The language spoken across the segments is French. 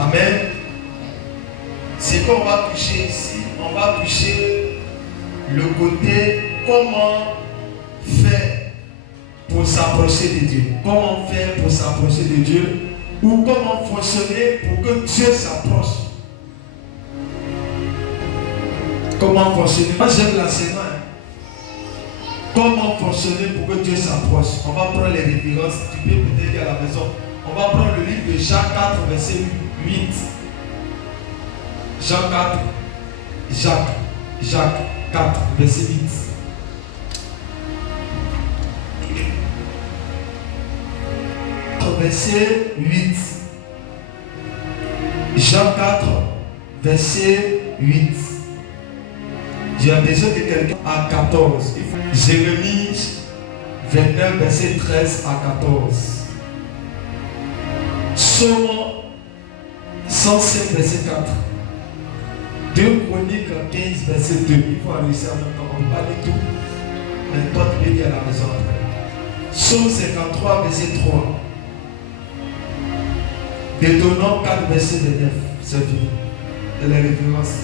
Amen. C'est qu'on va toucher ici, on va toucher le côté comment faire pour s'approcher de Dieu. Comment faire pour s'approcher de Dieu ou comment fonctionner pour que Dieu s'approche. Comment fonctionner? Moi j'aime l'enseignement. Comment fonctionner pour que Dieu s'approche? On va prendre les références. Tu peux peut-être dire à la maison. On va prendre le livre de Jean 4, verset 8. Jean 4, Jacques 4, verset 8. Verset 8. Jean 4, verset 8. J'ai besoin de quelqu'un à 14. Jérémie 29, verset 13 à 14. Psaume 105, verset 4. 2 Chroniques 15, verset 2. Il faut réussir en même temps. On ne peut pas dire tout. Mais toi, tu peux dire à la maison après. Psaume 53, verset 3. Deutéronome 4, verset 9. C'est fini. C'est la référence.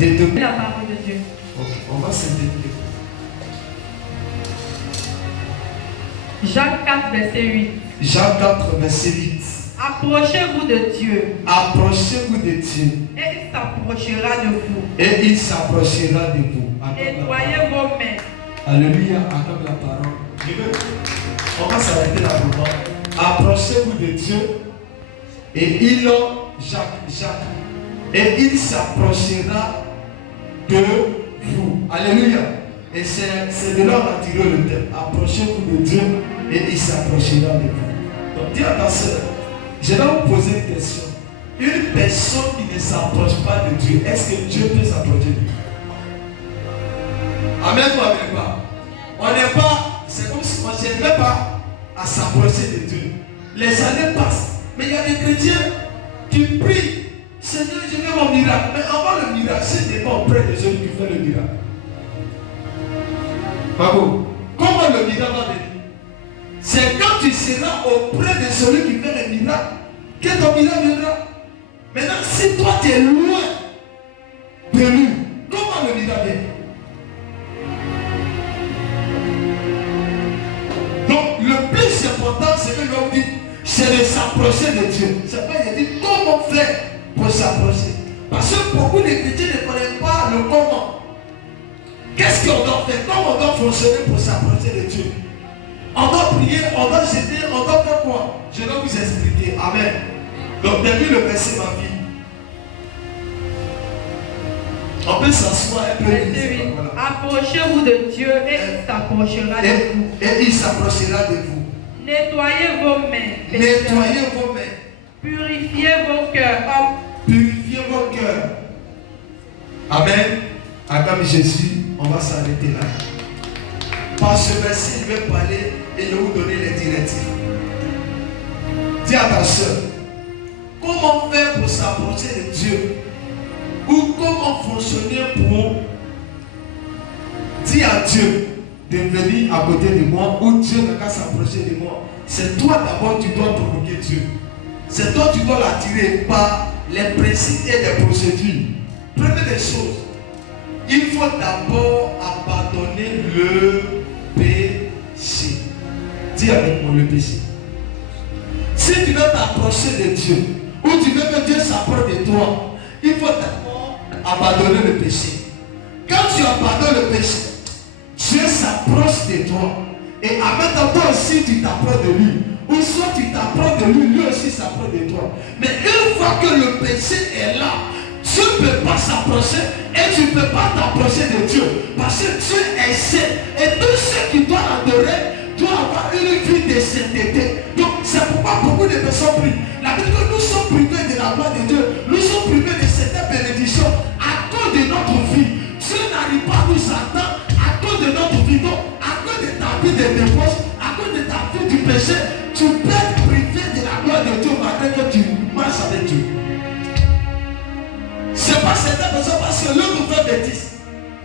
La parole de Dieu. Ok, on va se détendre. Jacques 4, verset 8. Jacques 4, verset 8. Approchez-vous de Dieu. Approchez-vous de Dieu. Et il s'approchera de vous. Et il s'approchera de vous. Nettoyez vos mains. Alléluia, accorde la parole. On va s'arrêter là pour moi. Approchez-vous de Dieu. Et il, Jacques. Et il s'approchera de vous. Alléluia. Et c'est de là qu'on a tiré le thème. Approchez-vous de Dieu et il s'approchera de vous. Donc, dis à ta soeur, je vais vous poser une question. Une personne qui ne s'approche pas de Dieu, est-ce que Dieu peut s'approcher de lui? Amen ou amen pas? On n'est pas, c'est comme si on ne cherchait pas à s'approcher de Dieu. Les années passent, mais il y a des chrétiens qui prient. Seigneur, je veux mon miracle. Mais avant le miracle, c'est n'est pas auprès de celui qui fait le miracle. Bravo. Comment le miracle va venir? C'est quand tu seras auprès de celui qui fait le miracle que ton miracle viendra. Maintenant, si toi tu es loin de lui, comment le miracle vient? Donc, le plus important, c'est que l'homme dit, c'est de s'approcher de Dieu. C'est pas il dit comment faire pour s'approcher. Parce que beaucoup de chrétiens ne connaissent pas le comment. Qu'est-ce qu'on doit faire? Comment on doit fonctionner pour s'approcher de Dieu? On doit prier, on doit jeter, on doit faire quoi? Je vais vous expliquer. Amen. Donc, termine le verset, ma vie. On peut s'asseoir un peu. Voilà. Approchez-vous de Dieu et il s'approchera de vous. Et il s'approchera de vous. Nettoyez vos mains. Nettoyez vos mains. Purifiez vos cœurs. Purifiez vos cœurs. Amen. Comme Jésus, on va s'arrêter là. Par ce verset, il va parler et il va vous donner les directives. Dis à ta soeur, comment faire pour s'approcher de Dieu? Ou comment fonctionner pour dire à Dieu de venir à côté de moi ou Dieu n'a qu'à s'approcher de moi. C'est toi d'abord qui dois provoquer Dieu. C'est toi qui dois l'attirer par les principes et les procédures. Première des choses, il faut d'abord abandonner le péché. Dis avec moi le péché. Si tu veux t'approcher de Dieu ou tu veux que Dieu s'approche de toi, il faut d'abord abandonner le péché. Quand tu abandonnes le péché, Dieu s'approche de toi. Et en même temps, toi aussi tu t'approches de lui. Ou soit tu t'approches de lui, lui aussi s'approche de toi. Mais une fois que le péché est là, tu ne peux pas s'approcher et tu ne peux pas t'approcher de Dieu. Parce que Dieu est saint. Et tous ceux qui doivent adorer doivent avoir une vie de sainteté. Donc c'est pourquoi beaucoup de personnes prient. La Bible dit que nous sommes privés de la gloire de Dieu. Nous sommes privés de certaines bénédictions à cause de notre vie. Dieu n'arrive pas à nous attendre à cause de notre vie. Donc à cause de ta vie de débauche, à cause de ta vie du péché, tu peux être privé de la gloire de Dieu malgré que tu marches avec Dieu. C'est pas certaines personnes parce que l'homme nous fait bêtise.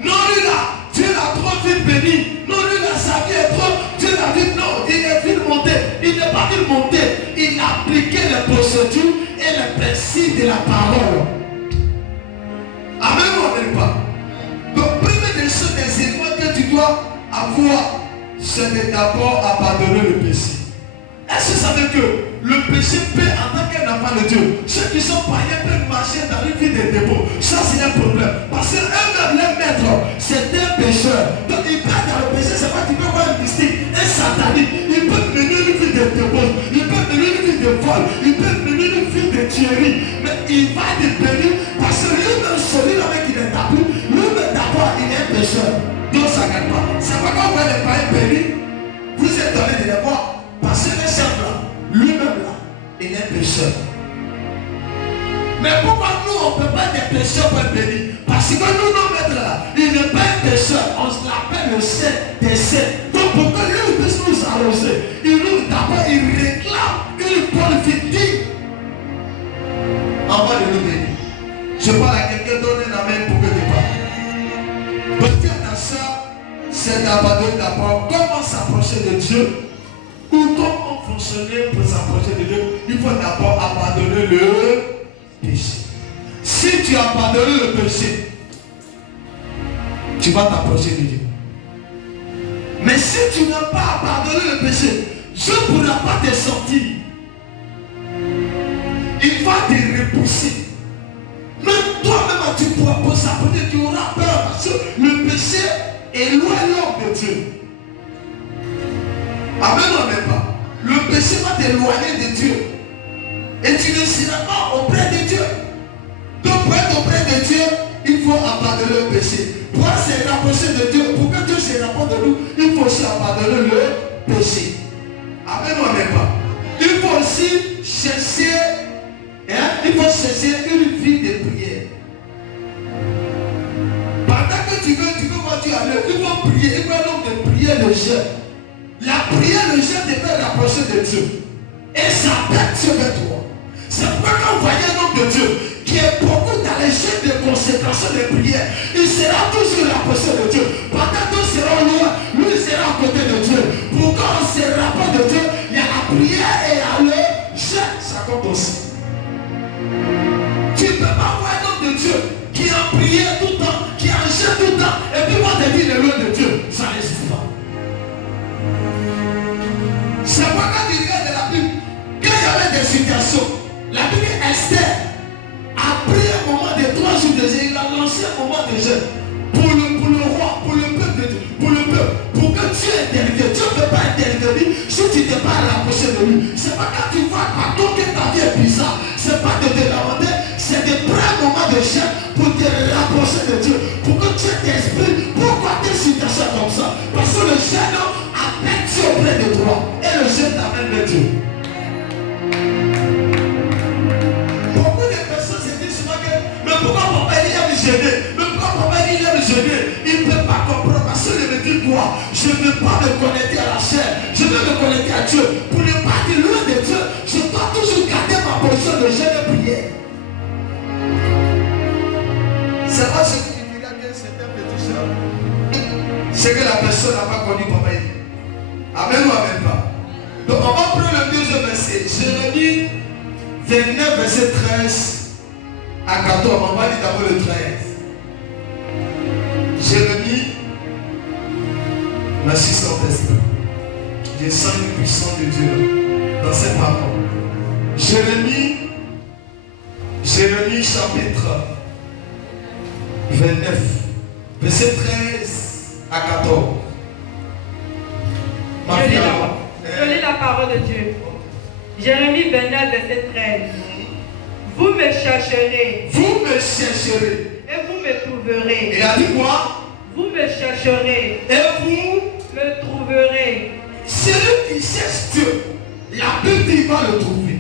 Non, lui là, Dieu l'a trop vite béni. Non, lui là, sa vie est trop. Dieu l'a vite, non, il est vite monté. Il n'est pas vite monté. Il a appliqué c'est d'abord abandonner le péché. Est-ce que vous savez que le péché peut, en tant qu'un enfant de Dieu, ceux qui sont païens peuvent marcher dans une vie de dépôt. Ça, c'est un problème. Parce que eux-mêmes, leur maître, c'est un pécheur. Donc, ils partent dans le péché, c'est pas qu'ils peuvent voir un mystique, un satanique. Ils peuvent mener une vie de dépôt. Ils peuvent mener une vie de vol. Ils peuvent mener une vie de tuerie. Mais il va être béni parce que lui-même, celui-là qui est tabou, lui-même d'abord, il est un pécheur. Donc, ça ne gagne pas. C'est pas quand vous voyez les païens bénis, vous êtes donné de les voir. Parce que le chef là, lui-même là, il est pécheur. Mais pourquoi nous, on ne peut pas être pécheurs pour être bénis? Parce que nous, nos maîtres là, il n'est pas un pécheur. On l'appelle le saint des saints. Donc pour que lui puisse nous arroser, il nous d'abord, il réclame une bonne vie digne avant de nous bénir. Je parle à quelqu'un, donne un amen pour que tu parles. Donc attention, c'est d'abandonner d'abord comment s'approcher de Dieu. Ou comment fonctionner pour s'approcher de Dieu. Il faut d'abord abandonner le péché. Si tu abandonnes le péché, tu vas t'approcher de Dieu. Mais si tu n'as pas abandonné le péché, Dieu ne pourra pas te sortir. Il va te repousser. Même toi-même, tu pourras pas s'approcher, tu auras peur parce que le péché éloigne l'homme de Dieu. Amen ou amen pas. Le péché va t'éloigner de Dieu. Et tu ne seras pas auprès de Dieu. Donc pour être auprès de Dieu, il faut abandonner le péché. Pour se rapprocher de Dieu, pour que Dieu se rapproche de nous, il faut aussi abandonner le péché. Amen ou amen pas. Il faut aussi chercher, il faut chercher une vie de prière. Pendant que tu veux voir Dieu aller, il faut prier, il faut un homme de prière de jeûne. La prière, le jeûne te fait rapprocher de Dieu. Et ça pète Dieu de toi. C'est pourquoi quand vous voyez un homme de Dieu qui est beaucoup dans les jeûnes de consécration de prière, il sera toujours rapproché de Dieu. Pendant que nous serons loin, lui sera à côté de Dieu. Pourquoi on se rapproche de Dieu? Il y a la prière et il y a le jeûne. Ça compte aussi. Tu ne peux pas voir un homme de Dieu qui est en prière tout le temps, qui est en jeûne tout le temps, et puis moi te dire le loin de Dieu. Ça n'existe pas. C'est pourquoi quand tu regardes la Bible, quand il y avait des situations, la Bible Esther a pris un moment de 3 jours de jeûne, il a lancé un moment de jeûne pour le roi, pour le peuple de Dieu, pour que Dieu intervienne. Dieu ne peut pas intervenir si tu n'es pas rapproché de lui. C'est pas quand tu vois pardon que ta vie est bizarre, c'est pas de te demander, c'est de prendre un moment de jeûne pour te rapprocher de Dieu, pour que Dieu t'exprime pourquoi des situations comme ça. Parce que le jeûne appelle Dieu auprès de toi et le jeûne t'amène vers Dieu. Beaucoup de personnes se disent souvent que mais pourquoi papa il aime jeûner? Mais pourquoi papa il aime jeûner? Il ne peut pas comprendre parce qu'il me dit quoi? Je ne veux pas me connecter à la chair, je veux me connecter à Dieu. Pour ne pas être loin de Dieu, je dois toujours garder ma position de jeûne et prière. C'est pas ce qui dirait que c'est un petit soeur. C'est que la personne n'a pas connu papa. Amen ou amen pas. Donc on va prendre le deuxième verset. Jérémie 29, verset 13 à 14. On va lire d'abord le 13. Jérémie, merci Saint-Esprit. Je sens une puissance de Dieu dans cette parole. Jérémie chapitre 29, verset 13 à 14. Je lis la parole de Dieu. Jérémie 29, verset 13. Vous me chercherez. Vous me chercherez. Et vous me trouverez. Il a dit quoi? Vous me chercherez. Et vous me trouverez. Celui qui cherche Dieu, la Bible dit qu'il va le trouver.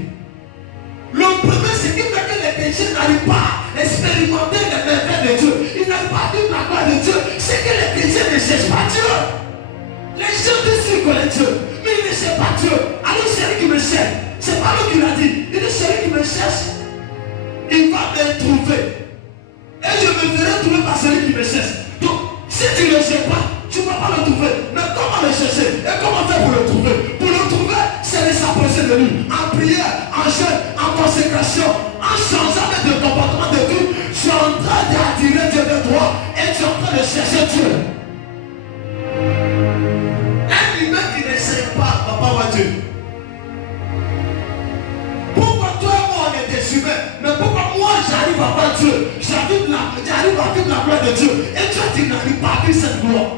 Le premier, c'est qu'il fait que les péchés n'arrivent pas à expérimenter les merveilles de Dieu. Ils n'arrivent pas à vivre la gloire de Dieu. C'est que les péchés ne cherchent pas Dieu. Les gens disent qu'ils connaissent Dieu, mais ils ne cherchent pas Dieu. Alors celui qui me cherche, c'est pas lui qui l'a dit. Il dit celui qui me cherche, il va me trouver. Et je me ferai trouver par celui qui me cherche. Donc, si tu ne le cherches pas, tu ne vas pas le trouver. Mais comment le chercher? Et comment faire pour le trouver? Pour le trouver, c'est de s'approcher de lui. En prière, en jeûne, en consécration, en changeant de comportement de vie. Tu es en train d'attirer Dieu de toi et tu es en train de chercher Dieu. Un à voir Dieu, j'arrive à vivre la gloire de Dieu. Et toi, tu n'arrives pas à vivre cette gloire.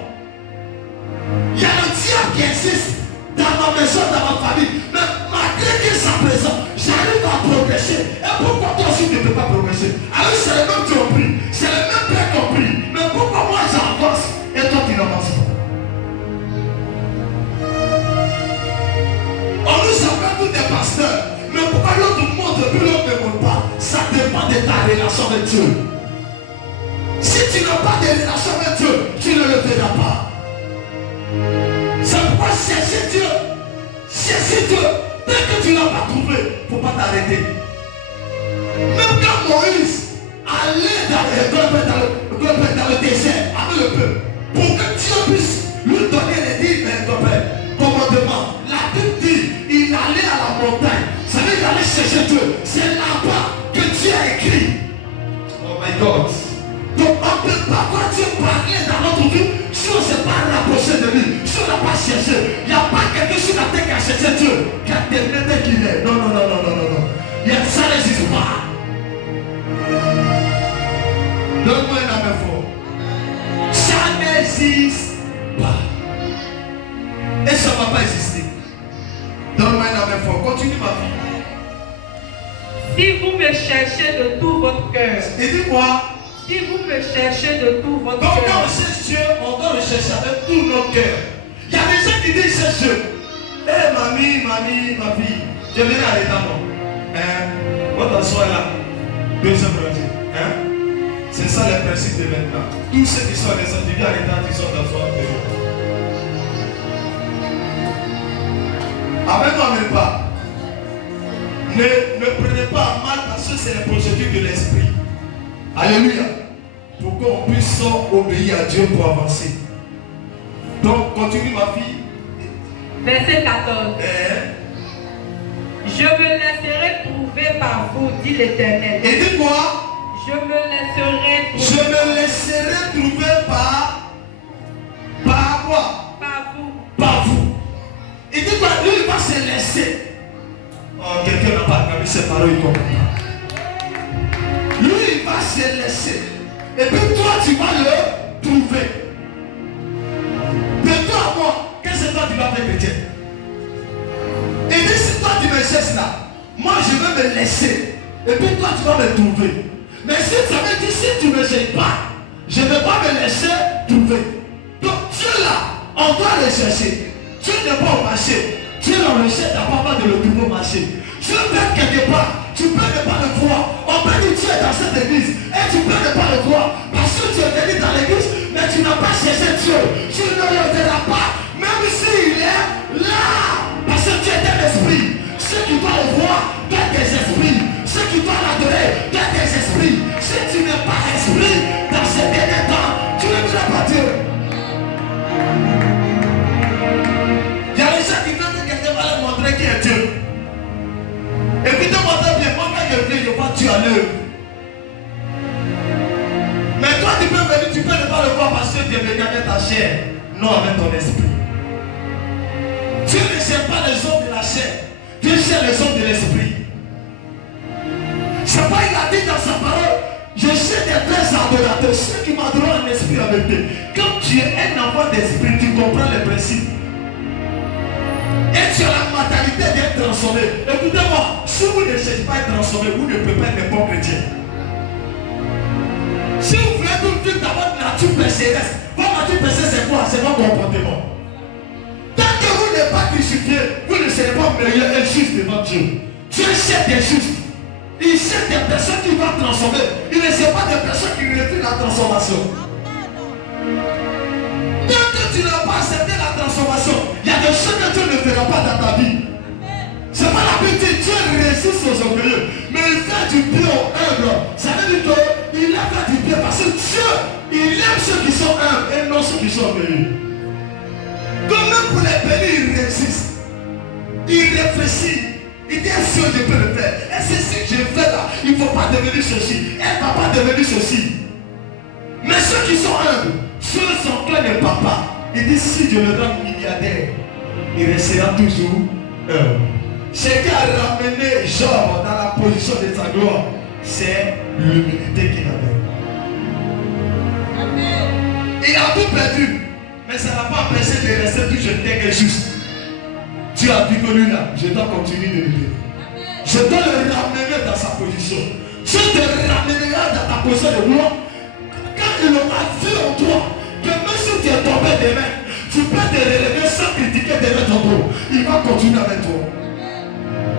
Il y a le diable qui existe dans ma maison, dans ma famille. Mais malgré qu'il soit présent, j'arrive à progresser. Et pourquoi toi aussi tu ne peux pas progresser? Alors c'est le même qui ont pris, c'est le même père qui ont pris. Mais pourquoi moi j'avance et toi tu n'avances pas? On nous appelle tous des pasteurs. Mais pourquoi l'autre montre plus l'autre ne montre pas? Ça dépend de ta relation avec Dieu. Si tu n'as pas de relation avec Dieu, tu ne le verras pas. C'est pourquoi chercher Dieu. Chercher Dieu. Dès que tu ne l'as pas trouvé, il ne faut pas t'arrêter. Même quand Moïse allait dans le désert avec le peuple, pour que Dieu puisse lui donner les 10 commandements, la Bible dit il allait à la montagne. Ça veut dire il allait chercher Dieu. C'est là-bas que Dieu a écrit. Oh my God. Donc on ne peut pas voir Dieu parler dans notre vie si on ne s'est pas rapproché de lui, si on n'a pas cherché. Il n'y a pas quelqu'un sur la terre qui a cherché Dieu, qui a décrété qu'il est. Non. Ça n'existe pas. Donne-moi un amen fort. Ça n'existe pas. Et ça ne va pas exister. Donne-moi un amen fort. Continue ma vie. Si vous me cherchez de tout votre cœur. Et dis-moi. Si vous me cherchez de tout votre cœur. Donc quand on cherche Dieu, on doit le chercher avec tout notre cœur. Il y a des gens qui disent cherche Dieu. Eh mamie, ma fille, je viens à l'état non. On t'assoit là. Deuxième verset. C'est ça le principe de maintenant. Tous ceux qui sont à l'état, tu viens à l'état, tu sors d'asseoir. Amen ou amen pas. Ne prenez pas mal parce que c'est la procédure de l'esprit. Alléluia. Pour qu'on puisse obéir à Dieu pour avancer. Donc, continue ma fille. Verset 14. Je me laisserai trouver par vous, dit l'Éternel. Et dis-moi. Je me laisserai trouver. Je me laisserai trouver par quoi? Par vous. Par vous. Et dis-moi, lui il va se laisser. Oh, quelqu'un n'a pas regardé ses paroles, il comprend pas. Lui il va se laisser. Et puis toi tu vas le trouver. De toi à moi, qu'est-ce que toi tu vas faire, chrétien? Et puis si toi tu me cherches là, moi je vais me laisser. Et puis toi tu vas me trouver. Mais si ça veut dire si tu ne me cherches pas, je ne vais pas me laisser trouver. Donc Dieu là, on doit le chercher. Dieu n'est pas au marché. Dieu on le cherche d'abord avant de le trouver au marché. Dieu peut être quelque part. Tu peux ne pas le voir. On peut dire Dieu est dans cette église. Et tu peux ne pas le voir. Parce que tu es venu dans l'église, mais tu n'as pas cherché Dieu. Tu ne le verras pas. Même s'il est là. Parce que Dieu est un esprit. Ceux qui doivent le voir, doivent des esprits. Ceux qui doivent l'adorer, doivent des esprits. Si tu n'es pas esprit dans ces derniers temps, tu ne verras pas Dieu. Il y a des gens qui veulent que quelqu'un va leur montrer qui est Dieu. Écoutez-moi très bien, moi quand je viens, je vois Dieu à l'œuvre. Mais toi tu peux venir, tu peux ne pas le voir parce que Dieu regarde ta chair, non avec ton esprit. Dieu ne cherche pas les hommes de la chair, Dieu cherche les hommes de l'esprit. C'est pas il a dit dans sa parole, je cherche des vrais adorateurs, ceux qui m'adorent en esprit avec Dieu. Quand tu es un enfant d'esprit, tu comprends les principes. Et tu as la mentalité d'être transformé. Écoutez-moi, si vous ne cherchez pas à être transformé, vous ne pouvez pas être un bon chrétien. Si vous voulez tout vivre dans votre nature pécheresse, votre nature pécheresse c'est quoi? C'est votre comportement. Tant que vous n'êtes pas crucifié, vous ne serez pas meilleur et juste devant Dieu. Dieu cherche des justes. Il cherche des personnes qui vont transformer. Il ne cherche pas des personnes qui refusent la transformation. Tant que tu n'as pas accepté la transformation, il y a des choses que Dieu ne fera pas dans ta vie. C'est pas la Bible dit Dieu résiste aux orgueilleux, mais il fait du bien aux humbles. Ça veut dire qu'il a fait du bien parce que Dieu, il aime ceux qui sont humbles et non ceux qui sont orgueilleux. Donc même pour les bénis, il résiste. Il réfléchit. Il dit si je peux le faire. Et c'est ce que je fais là. Il ne faut pas devenir ceci. Elle ne va pas devenir ceci. Mais ceux qui sont humbles, ceux son cœur n'est pas. Il dit si je le rends milliardaire, il restera toujours humble. Ce qui a ramené Job dans la position de sa gloire, c'est l'humilité qu'il avait. Il a tout perdu, mais ça n'a pas empêché de rester toujours intègre et juste. Tu as vu que lui là, je dois continuer de lui. Je dois le ramener dans sa position. Je te ramènerai dans ta position de gloire. Quand il aura vu en toi que même si tu es tombé demain, tu peux te relever sans critiquer derrière ton dos. Il va continuer avec toi.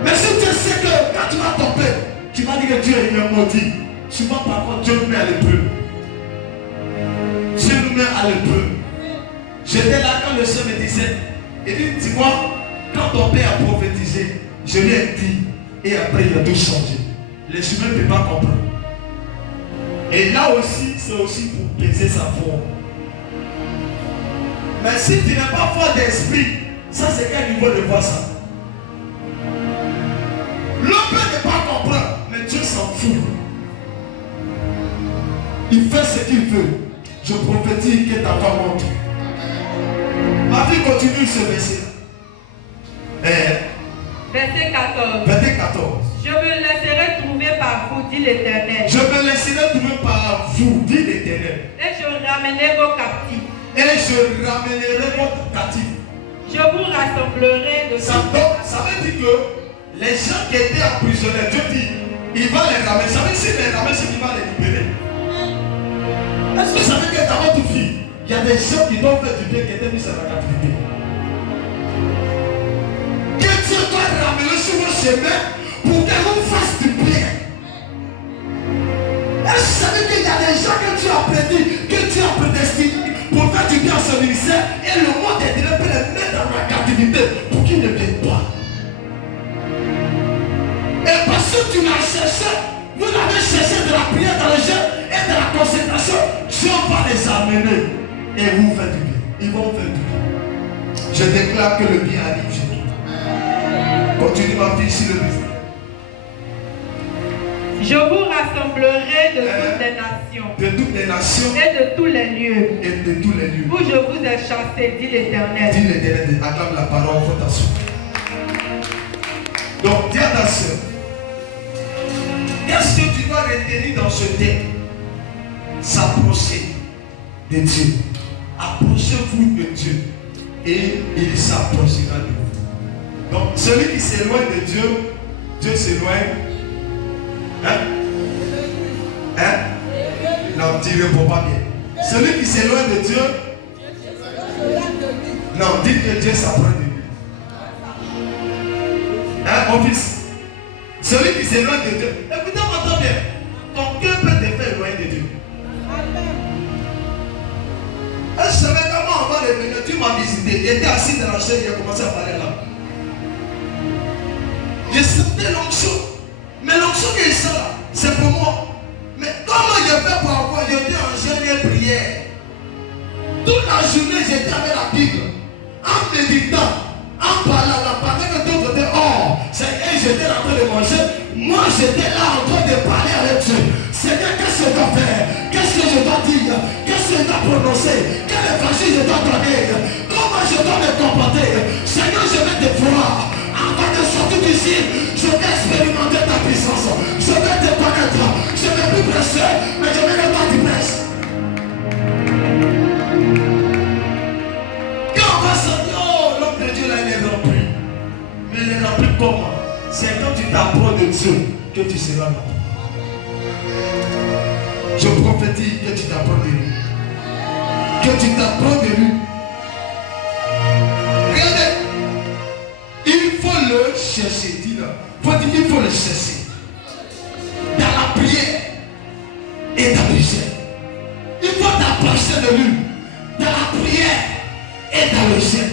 Mais si tu sais que quand tu vas tomber, tu vas dire que Dieu il est maudit. Souvent par contre Dieu nous met à l'épreuve. Dieu nous met à l'épreuve. J'étais là quand le Seigneur me disait, il dit, tu vois, quand ton père a prophétisé, je lui ai dit, et après il a tout changé. Les humains ne peuvent pas comprendre. Et là aussi, c'est aussi pour baiser sa foi. Mais si tu n'as pas foi d'esprit, ça c'est quel niveau de voir ça? L'homme peut ne pas comprendre, mais Dieu s'en fout. Il fait ce qu'il veut. Je prophétise que ta foi monte. Ma vie continue ce verset. Verset 14. Verset 14. Je me laisserai trouver par vous, dit l'Éternel. Je me laisserai trouver par vous, dit l'Éternel. Et je ramènerai vos captifs. Et je ramènerai votre captif. Je vous rassemblerai de Ça veut dire que les gens qui étaient emprisonnés, Dieu dit, il va les ramener. Ça veut dire s'il les ramène, c'est qu'il va les libérer. Est-ce que ça veut dire que dans votre vie, il y a des gens qui doivent faire du bien qui étaient mis dans la captivité? Que Dieu doit ramener sur vos chemins pour que vous fasse du bien. Est-ce que ça veut dire qu'il y a des gens que Dieu a prédit, que Dieu a prédestiné pour faire du bien à son ministère et le monde est direct peut les mettre dans la captivité pour qu'ils ne viennent pas. Et parce que tu l'as cherché, vous l'avez cherché de la prière dans le jeûne et de la consécration, Dieu va les amener et vous faire du bien. Ils vont faire du bien. Je déclare que le bien arrive chez toi. Continue ma fille sur le business. Je vous rassemblerai de toutes les nations. De toutes les nations. Et de tous les lieux. Et de tous les lieux. Où je vous ai chassé, dit l'Éternel. Dit l'Éternel, acclame la parole, faut t'asseoir. Donc, dis à ta soeur, qu'est-ce que tu dois retenir dans ce thème? S'approcher de Dieu. Approchez-vous de Dieu. Et il s'approchera de vous. Donc, celui qui s'éloigne de Dieu, Dieu s'éloigne. Hein? Hein? Non, tu ne réponds pas bien. Celui qui s'éloigne de Dieu, non, dites que Dieu s'approche de lui. Hein, mon fils? Celui qui s'éloigne de Dieu. Écoutez, m'entends bien. Ton cœur peut te faire éloigner de Dieu. Je savais comment on va revenir. Dieu m'a visité. Il était assis dans la chaise, il a commencé à parler là. Je sentais l'onction. Mais l'onction qui est ça là, c'est pour moi. Mais comment je fais pour avoir? J'étais en jeûne et prière. Toute la journée, j'étais avec la Bible. En méditant, en parlant, pendant que d'autres étaient hors. J'étais en train de manger. Moi, j'étais là en train de parler avec Dieu. Seigneur, qu'est-ce que je dois faire? Qu'est-ce que je dois dire? Qu'est-ce que je dois prononcer? Quel évangile je dois donner? Comment je dois me comporter? Seigneur, je vais te voir. Avant de sortir d'ici, je vais expérimenter ta puissance. Je vais te connaître. Je ne vais plus prêcher, mais je vais le temps du prêche. Quand on va sortir, oh, l'homme de Dieu là, il est rempli. Mais il est rempli comment? C'est quand tu t'approches de Dieu que tu seras rempli. Je prophétise que tu t'approches de lui. Que tu t'approches de lui. Regardez. Il faut le chercher. Il faut le chercher. Dans la prière et dans le jeûne. Il faut t'approcher de lui. Dans la prière et dans le jeûne.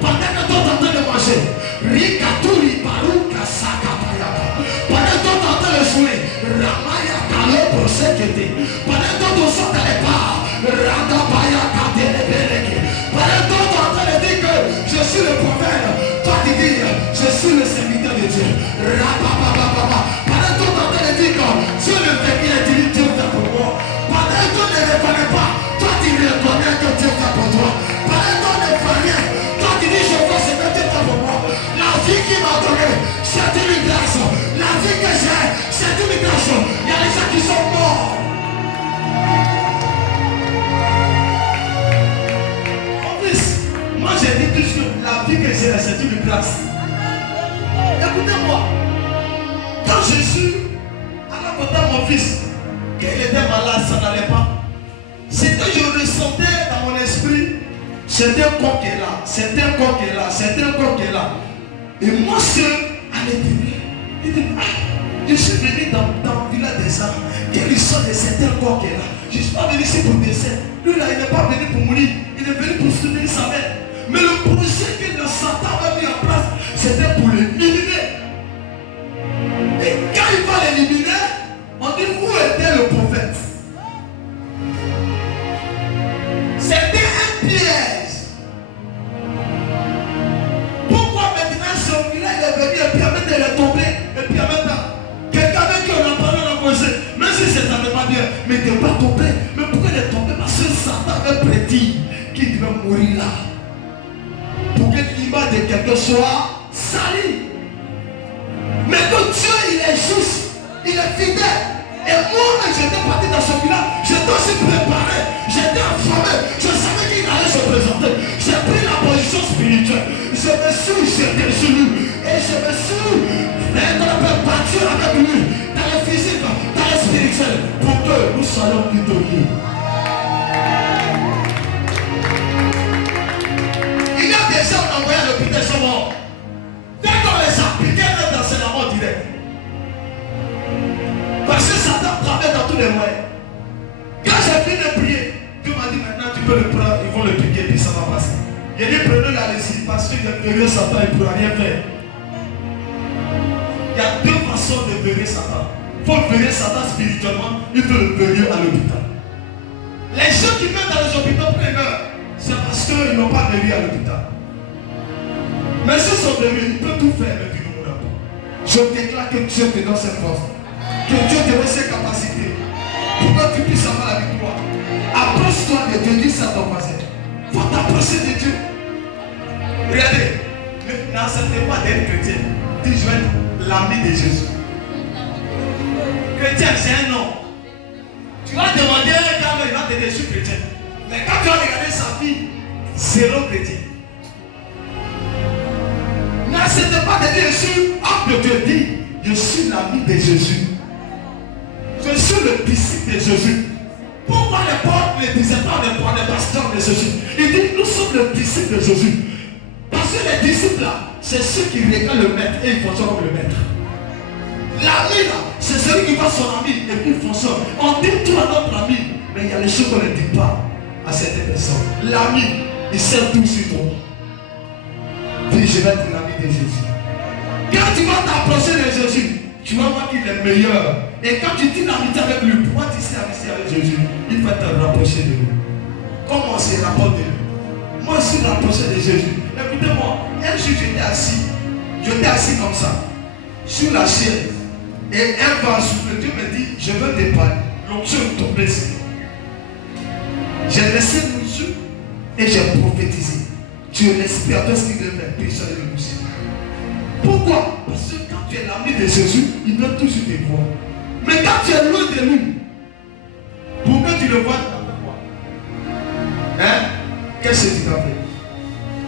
Pendant que tu es en train de manger. Rikaturi Baruka Sakapayaka. Pendant que tu es en train de jouer. Ramaya Kalo Prosekete. Pendant que tu sors dans les bars. Radabaya Katelebeleke. Pendant que tu es en train de dire que je suis le prophète. Toi tu dis je suis le serviteur de Dieu. Rababababa. Pendant que tu es en train de dire que Dieu le fait qu'il est dit Dieu fait pour moi. Pendant que tu ne le connais pas. Toi tu reconnais que Dieu fait pour toi. Pendant que tu ne fais rien. Toi tu dis je veux ce que Dieu fait pour moi. La vie qui m'a donné, c'est une grâce. La vie que j'ai, c'est une grâce. Il y a Quand Jésus allait côté de mon fils, quand il était malade, ça n'allait pas. C'est que je ressentais dans mon esprit, c'est un corps qui est là, c'est un corps qui est là, c'est un corps qui est là. Et moi seul, à l'intérieur, il dit, je suis venu dans le village des arbres. Quelle histoire de certains corps qui est là. Je ne suis pas venu ici pour décès. Lui là, il n'est pas venu pour mourir. Il est venu pour soutenir sa mère. Mais le projet que le Satan a mis en place, c'était pour l'éliminer. Et quand il va l'éliminer, on dit où était le prophète? C'était un piège. Pourquoi maintenant celui-là il est venu et puis après il est tombé et puis en même temps quelqu'un avec qui on a parlé, on a causé, même si ça n'allait pas bien, mais il n'est pas tombé. Mais pourquoi il est tombé? Parce que Satan avait prédit qu'il devait mourir là. Pour que l'image de quelqu'un soit salie. Mais que Dieu il est juste, il est fidèle. Et moi, j'étais parti dans ce village, j'étais aussi préparé, j'étais informé, je savais qu'il allait se présenter. J'ai pris la position spirituelle, je me suis jeté sur lui et je me suis partir avec lui dans le physique, dans le spirituel, pour que nous soyons victorieux. Il y a des gens envoyés à l'hôpital, ils sont morts. Dès qu'on les a piqués dans c'est la mort directe. Parce que Satan travaille dans tous les moyens. Quand j'ai fini de prier, Dieu m'a dit maintenant tu peux le prendre, ils vont le piquer puis ça va passer. Il a dit prenez-le allez-y parce qu'il est verrouillé Satan, il ne pourra rien faire. Il y a deux façons de verrouiller Satan. Il faut verrouiller Satan spirituellement, il faut le verrouiller à l'hôpital. Les gens qui meurent dans les hôpitaux pour les meurent, c'est parce qu'ils n'ont pas verrouillé à l'hôpital. Mais s'ils sont verrouillés, ils peuvent tout faire mais ils ne mourront pas. Je déclare que Dieu te donne cette force. Que Dieu te donne ses capacités pour que tu puisses avoir la victoire. Approche-toi de Dieu, dis ça à ton voisin. Il faut t'approcher de Dieu. Regardez, n'acceptez pas d'être chrétien. Dis je vais être l'ami de Jésus. Chrétien, c'est un nom. Tu vas demander à un gars, il va te dire je suis chrétien. Mais quand tu vas regarder sa vie, zéro chrétien. N'acceptez pas de dire je suis homme de Dieu. Dis je suis l'ami de Jésus. Je suis le disciple de Jésus. Pourquoi les portes ne disaient pas les pasteurs de Jésus? Il dit nous sommes le disciple de Jésus. Parce que les disciples là, c'est ceux qui regardent le maître et ils fonctionnent comme le maître. L'ami là, c'est celui qui voit son ami et puis il fonctionne. On dit tout à notre ami, mais il y a les choses qu'on ne dit pas à certaines personnes. L'ami, il sait tout sur toi. Dis je vais être l'ami de Jésus. Quand tu vas t'approcher de Jésus, tu vas voir qu'il est meilleur. Et quand tu dis l'amitié avec lui, pourquoi tu sais l'amitié avec Jésus? Il va te rapprocher de lui. Comment on se rapproche de lui? Moi, je suis rapproché de Jésus. Écoutez-moi, un jour j'étais assis comme ça, sur la chaise. Et un vent souffle, Dieu me dit, je veux te parler. L'onction est tombée sur moi. J'ai laissé l'onction et j'ai prophétisé. Tu es l'esprit à ce qu'il devait faire, puis ça devait pousser. Pourquoi? Parce que quand tu es l'ami de Jésus, il veut toujours te voir. Mais quand tu es loin de lui, pour que tu le vois, tu n'as pas quoi? Hein? Qu'est-ce que tu t'as fait?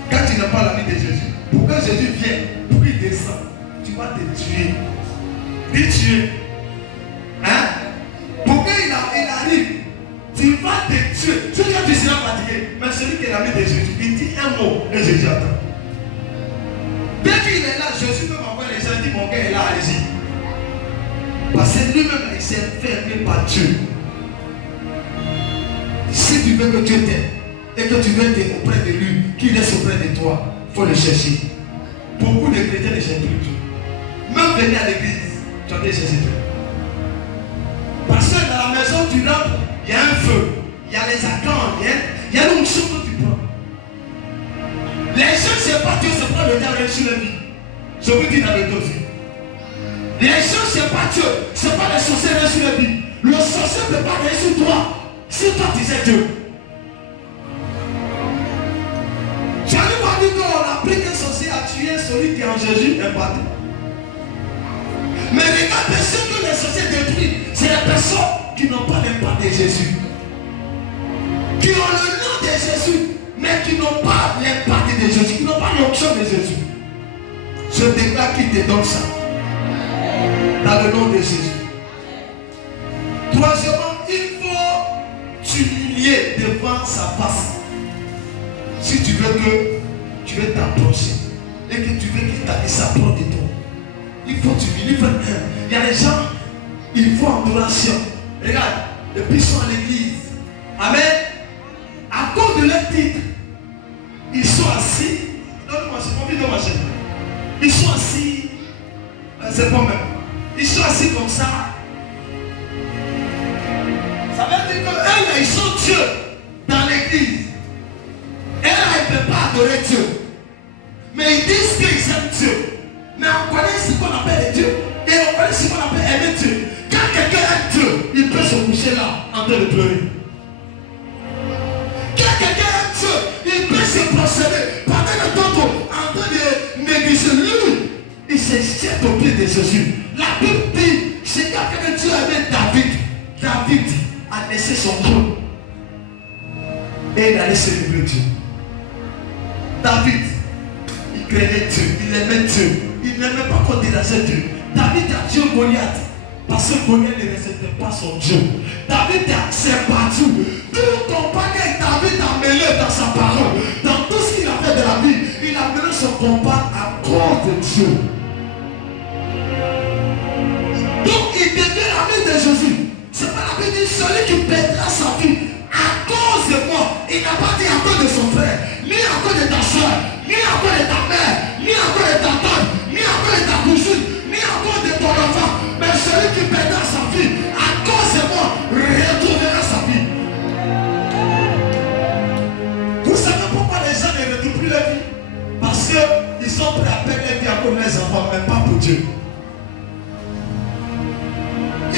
Quand tu n'as pas l'ami de Jésus, pour que Jésus vienne, pour qu'il descende, tu vas te tuer. Dis tuer. Hein? Pour qu'il arrive, tu vas te tuer. Tu sais que tu seras fatigué. Mais celui qui est l'ami de Jésus, il dit un mot et Jésus attend. Dès qu'il est là, Jésus peut m'envoyer les gens, il dit mon gars est là, allez-y. Parce que lui-même, il s'est fait aimer par Dieu. Si tu veux que Dieu t'aime et que tu veux être auprès de lui, qu'il reste auprès de toi, il faut le chercher. Beaucoup de chrétiens ne cherchent plus Dieu. Même venir à l'église, tu as déjà cherché Dieu. Parce que dans la maison tu rentres, il y a un feu, il y a les accords, il y a une onction que tu prends. Les gens, c'est pas Dieu, c'est pas le temps sur la vie. Je vous dis dans le dos aussi. Les gens, c'est pas Dieu, c'est pas les sorciers sur la vie. Le sorcier ne peut pas venir sur toi. Si toi tu sais Dieu. J'arrive à dire qu'on a pris qu'un sorcier a tué celui qui est en Jésus est battu. Mais regardez ce que les sorciers détruisent. C'est les personnes qui n'ont pas l'impact de Jésus. Qui ont le nom de Jésus, mais qui n'ont pas l'impact de Jésus, qui n'ont pas l'onction de Jésus. Je déclare qu'il te donne ça. Dans le nom de Jésus. Troisièmement, il faut t'humilier devant sa face. Si tu veux t'approcher et que tu veux qu'il s'approche de toi, il faut t'humilier. Il y a des gens, il faut adoration. Regarde, depuis ils sont à l'église. Amen. À cause de leur titre, ils sont assis. Donne-moi, j'ai envie de marcher. Ils sont assis. C'est pas même. Ils sont assis comme ça. Ça veut dire qu'eux, ils sont Dieu dans l'église. Et là, ils ne peuvent pas adorer Dieu. Mais ils disent qu'ils aiment Dieu. Mais on connaît ce qu'on appelle Dieu. Et on connaît ce qu'on appelle aimer Dieu. Quand quelqu'un aime Dieu, il peut se coucher là en train de pleurer. Quand quelqu'un aime Dieu, il peut se procéder pendant le temps en train de négliger. Lui, il se jette au pied de Jésus. La Bible dit, c'est quand Dieu aimait David. David a laissé son trône. Et il allait célébrer Dieu. David, il craignait Dieu, il aimait Dieu. Il n'aimait pas qu'on dérangeait Dieu. David a tué Goliath. Parce que Goliath ne respectait pas son Dieu. David s'est battu. Tout compagnon, David a mêlé dans sa parole. Dans tout ce qu'il a fait de la vie, il a mêlé son combat à cause de Dieu. Donc il devient l'ami de Jésus. C'est pas la Bible dit celui qui perdra sa vie à cause de moi. Il n'a pas dit à cause de son frère, ni à cause de ta soeur, ni à cause de ta mère, ni à cause de ta tante, ni à cause de ta cousine, ni à cause de ton enfant. Mais celui qui perdra sa vie à cause de moi retrouvera sa vie. Vous savez pourquoi les gens ne retrouvent plus leur vie? Parce qu'ils sont prêts à perdre leur vie à cause de leurs enfants, mais pas pour Dieu.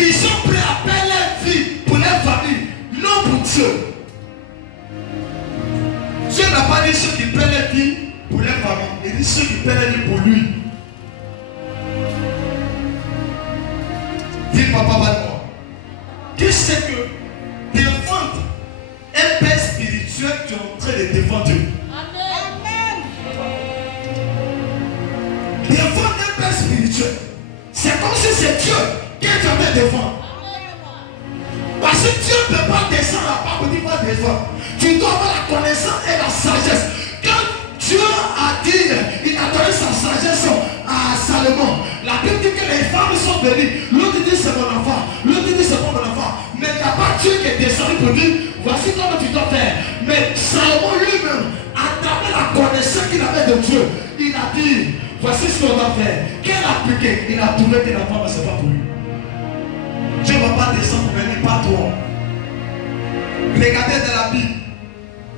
Ils sont prêts à perdre leur vie pour leur famille, non pour Dieu. Dieu n'a pas dit ceux qui perdent leur vie pour leur famille, il dit ceux qui perdent leur vie pour lui. Dis papa, moi. Tu sais que défendre un père spirituel, tu es en train de défendre Dieu. Amen. Défendre un père spirituel, c'est comme si c'est Dieu qui est en train de défendre. Parce que Dieu ne peut pas descendre là-bas pour dire va défendre. Tu dois avoir la connaissance et la sagesse. Quand Dieu a dit, il a donné sa sagesse à Salomon. La Bible dit que les femmes sont bénies. L'autre dit c'est mon enfant. L'autre dit c'est pas mon enfant. Mais il n'y a pas Dieu qui est descendu pour dire voici comment tu dois faire. Mais Salomon lui-même, à travers la connaissance qu'il avait de Dieu, il a dit voici ce qu'on doit faire. Qu'elle a appliqué, il a trouvé que la femme ne c'est pas pour lui. Dieu ne va pas descendre pour venir par toi. Regardez dans la Bible.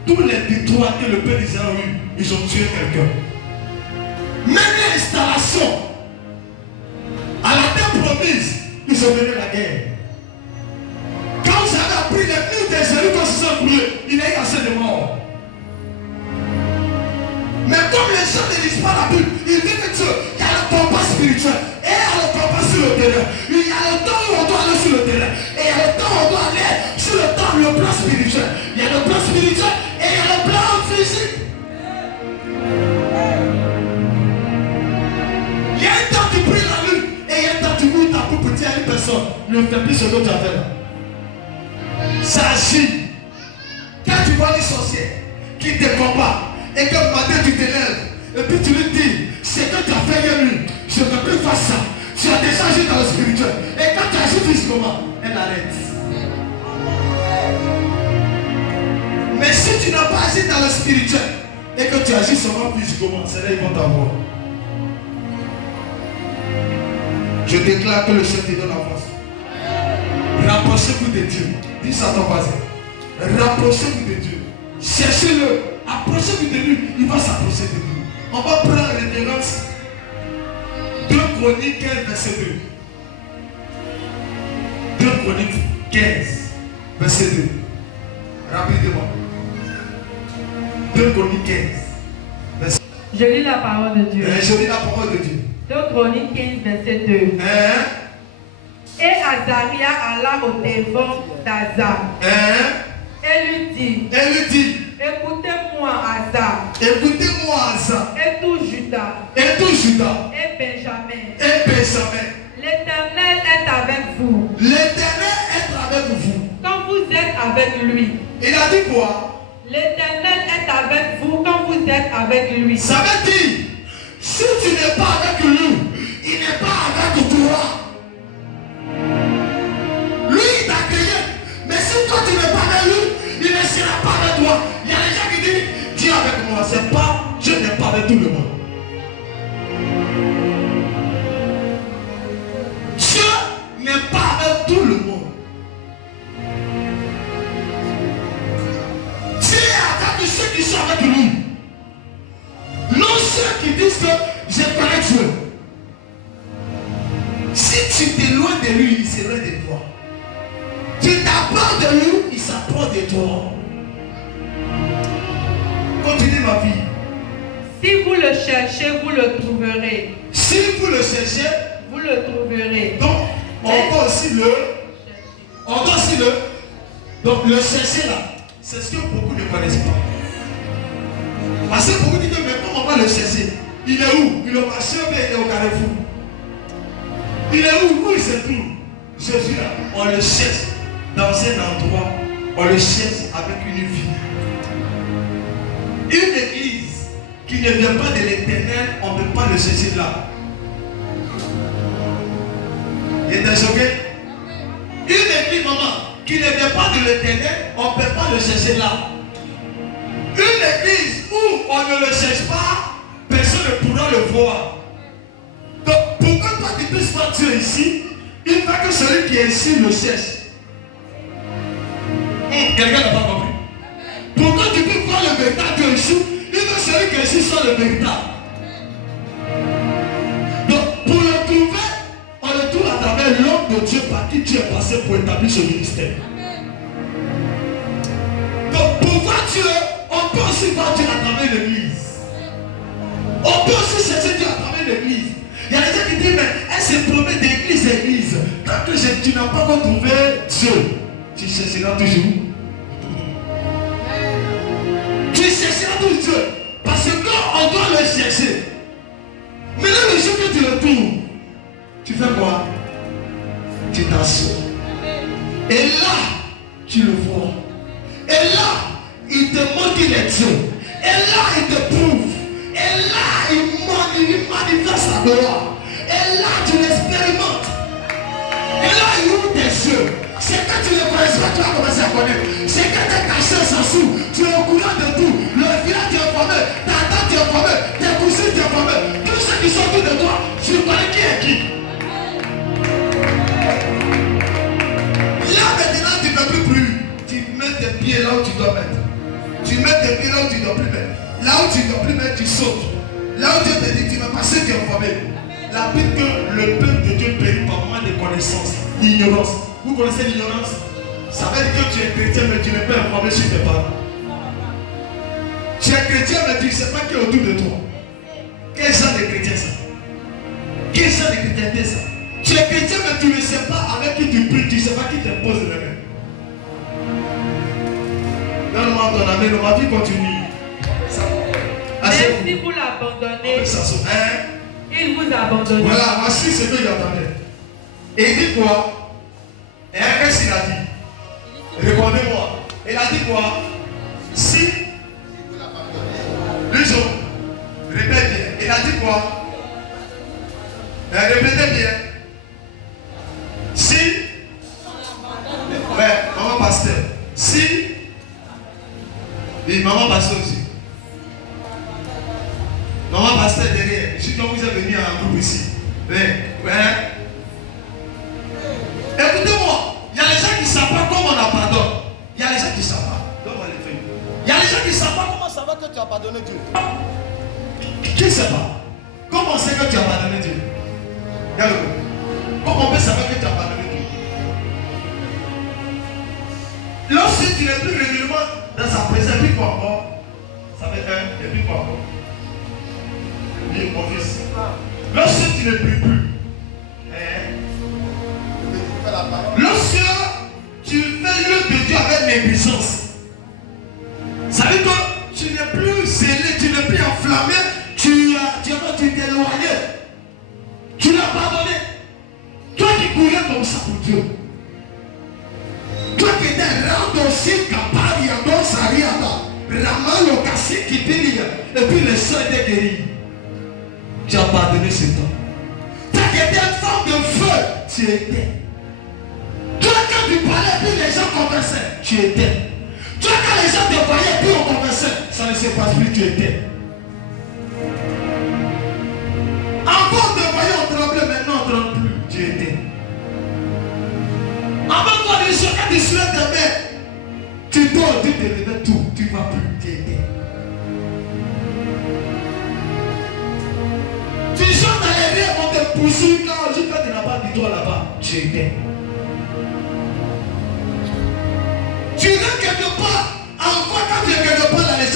Tous les victoires que le peuple d'Israël a eu, ils ont tué quelqu'un. Même l'installation à la terre promise, ils ont mené la guerre. Quand vous avez appris les murs des Jéricho se sont brûlés, il y a eu assez de morts. Mais comme les gens ne lisent pas la Bible, ils disent que Dieu, il y a le combat spirituel et il y a le combat sur le terrain. Il y a le temps où on doit aller sur le terrain et il y a le temps où on doit aller sur le plan spirituel. Il y a le plan spirituel et il y a le plan physique. Il y a un temps tu pries la lune et il y a un temps tu mets ta coupe pour dire à une personne ne fais plus ce que tu as fait là. Ça agit. Quand tu vois les sorciers qui te combattent et que le matin tu te lèves et puis tu lui dis c'est que tu as fait hier nuit, je ne peux plus faire ça. Tu as déjà agi dans le spirituel. Et quand tu agis physiquement, elle arrête. Mais si tu n'as pas agi dans le spirituel et que tu agis seulement physiquement, c'est là qu'ils vont t'avoir. Je déclare que le Seigneur te donne la force. Rapprochez-vous de Dieu. Dis ça à ton voisin. Rapprochez-vous de Dieu. Cherchez-le. Approchez-vous de lui. Il va s'approcher de nous. On va prendre référence 2 Chroniques 15, verset 2. 2 Chroniques 15, verset 2. Rapidement. 2 Chroniques 15, verset 2. Je lis la parole de Dieu. Je lis la parole de Dieu. 2 Chroniques 15, verset 2. Et Azaria alla au devant d'Asa. Et lui dit, écoutez-moi Asa. Écoutez-moi Asa. Et tout Judas. Et tout Judas. Et Benjamin. Et Benjamin. L'Éternel est avec vous. L'Éternel est avec vous. Quand vous êtes avec lui. Il a dit quoi? L'Éternel est avec vous quand vous êtes avec lui. Ça veut dire, si tu n'es pas avec lui, il n'est pas avec toi. Lui, il t'a créé. Mais si toi, tu n'es pas avec lui, il ne sera pas avec toi. Il y a des gens qui disent, Dieu est avec moi. C'est pas, Dieu n'est pas avec tout le monde. Dieu n'est pas avec tout le monde. Dieu est avec ceux qui sont avec lui. Non ceux qui disent que je connais Dieu. Si tu t'éloignes de lui, il s'éloigne de toi. Tu t'apprends de lui, il s'apprend de toi. Continue ma vie. Si vous le cherchez, vous le trouverez. Si vous le cherchez, vous le trouverez. Donc, on doit aussi le. Donc, le chercher là, c'est ce que beaucoup ne connaissent pas. Parce que beaucoup disent, mais comment on va le chercher? Il est où? Il est au marché ou bien il est au carrefour? Il est où? Où il se trouve? Jésus là, on le cherche dans un endroit, on le cherche avec une vie. Une église qui ne vient pas de l'Éternel, on ne peut pas le chercher là. Il était choqué? Une église, maman, qui ne vient pas de l'Éternel, on ne peut pas le chercher là. Une église où on ne le cherche pas, personne ne pourra le voir. Donc, pour que toi tu puisses voir Dieu ici, il faut que celui qui est ici le cherche. Quelqu'un n'a pas compris. Pour que tu puisses voir le véritable Dieu ici, il faut que celui qui est ici soit le véritable. Donc, pour le trouver, on le trouve à travers l'homme de Dieu par qui Dieu est passé pour établir ce ministère. Donc, pour voir Dieu, on peut aussi voir Dieu à travers l'église. On peut aussi chercher Dieu à travers l'église. Il y a des gens qui disent, mais elle se promet d'église à église. Tant que tu n'as pas retrouvé Dieu, tu chercheras toujours. Tu chercheras toujours Dieu. Parce que quand on doit le chercher, maintenant le jour que tu le trouves, tu fais quoi? Tu t'assois. Et là, tu le vois. Et là, il te montre qu'il est Dieu. Et là, il te prouve. Et là, il manifeste sa gloire. Et là, tu l'expérimentes. Et là, il ouvre tes yeux. C'est quand tu le connais pas, tu vas commencer à connaître. C'est quand tu es caché sans sous. Tu es au courant de tout. Le village, tu es informé. Ta tante, tu es informé. Tes cousins, tu es informé. Tous ceux qui sont autour de toi, tu connais qui est qui. Là, maintenant, tu ne peux plus. Tu mets tes pieds là où tu dois mettre. Tu mets tes pieds là où tu ne dois plus mettre. Là où tu ne dois plus mettre, tu sautes. Là où Dieu te dit, tu vas passer, tu es informé. La Bible que le peuple de Dieu périt par manque de connaissances, l'ignorance. Vous connaissez l'ignorance? Ça veut dire que tu es chrétien, mais tu n'es pas informé sur tes parents. Tu es chrétien, mais tu ne sais pas qui est autour de toi. Quel genre de chrétien ça? Quel genre de chrétienté ça? Tu es chrétien, mais tu ne sais pas avec qui tu pries, tu ne sais pas qui te pose les mains. Donne-moi ton amen, ma vie continue. Même si vous l'abandonnez, il vous abandonne. Voilà, voici ce que j'entendais. Et il dit quoi? Et qu'est-ce qu'il a dit? Répondez-moi. Il a dit quoi? Si lisons, répète bien. Il a dit quoi? Répétez bien. Si maman pasteur. Si et maman pasteur aussi. Maman pasteur derrière. Je suis comme vous êtes venu à un groupe ici. Écoutez-moi, il y a les gens qui ne savent pas comment on pardonne. Il y a les gens qui ne savent pas. Il y a les gens qui ne savent pas comment ça va que tu as pardonné Dieu. Qui ne sait pas? Comment on sait que tu as pardonné Dieu? Regarde-le. Comment on peut savoir que tu as pardonné Dieu? Lorsque tu n'es plus régulièrement dans sa présence, puis quoi encore? Ça fait un, et puis quoi encore? Oui, mon fils. Lorsque tu ne pries plus, lorsque tu fais le de Dieu avec négligence, ça veut dire que tu n'es plus zélé, tu n'es plus enflammé, tu t'es éloigné, tu l'as pardonné. comme ça pour Dieu. Toi qui étais rando si capable, yando sariada, ramalo kasi kipilia, et puis le sang était guéri. Tu as pardonné ce temps. Toi qui étais femme de feu, tu étais. Toi quand tu parlais, puis les gens conversaient, tu étais. Toi quand les gens te voyaient, puis on conversait, ça ne se passe plus, tu étais. Avant de voyer, on tremblait, maintenant on ne tremble plus, tu étais. Avant toi de choquer, tu soulèves tes mains. Tu dors, tu te réveilles tout, tu ne vas plus, tu étais. Tu chantes dans les rêves, on te poursuit quand tu n'as pas dit toi là-bas, tu étais. Tu viens quelque part, enfin quand tu es quelque part, là, les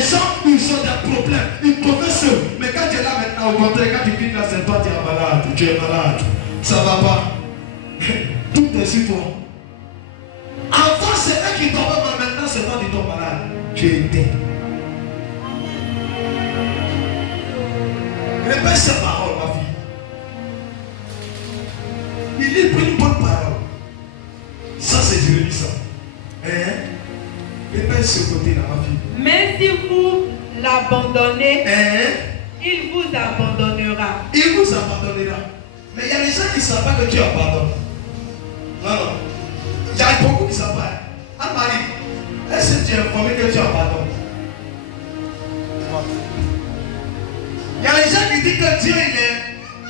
gens, ils ont des problèmes, ils professent. Mais quand tu es là maintenant, au contraire, quand tu quittes là, c'est toi, tu es malade, ça ne va pas. Tout est sur toi. Avant, c'est eux qui tombaient, mais maintenant, c'est toi qui tombes malade. Tu étais. Répète ces paroles, ma fille. Il est pris une bonne parole. Ça, c'est Jérémie, ça. Hein? Répète ce côté-là, ma fille. Mais si vous l'abandonnez, Hein? il vous abandonnera. Il vous abandonnera. Mais il y a des gens qui ne savent pas que Dieu abandonne. Non, non. Il y a beaucoup qui ne savent pas. Anne-Marie, est-ce que tu es informé que Dieu abandonne? Il y a des gens qui disent que Dieu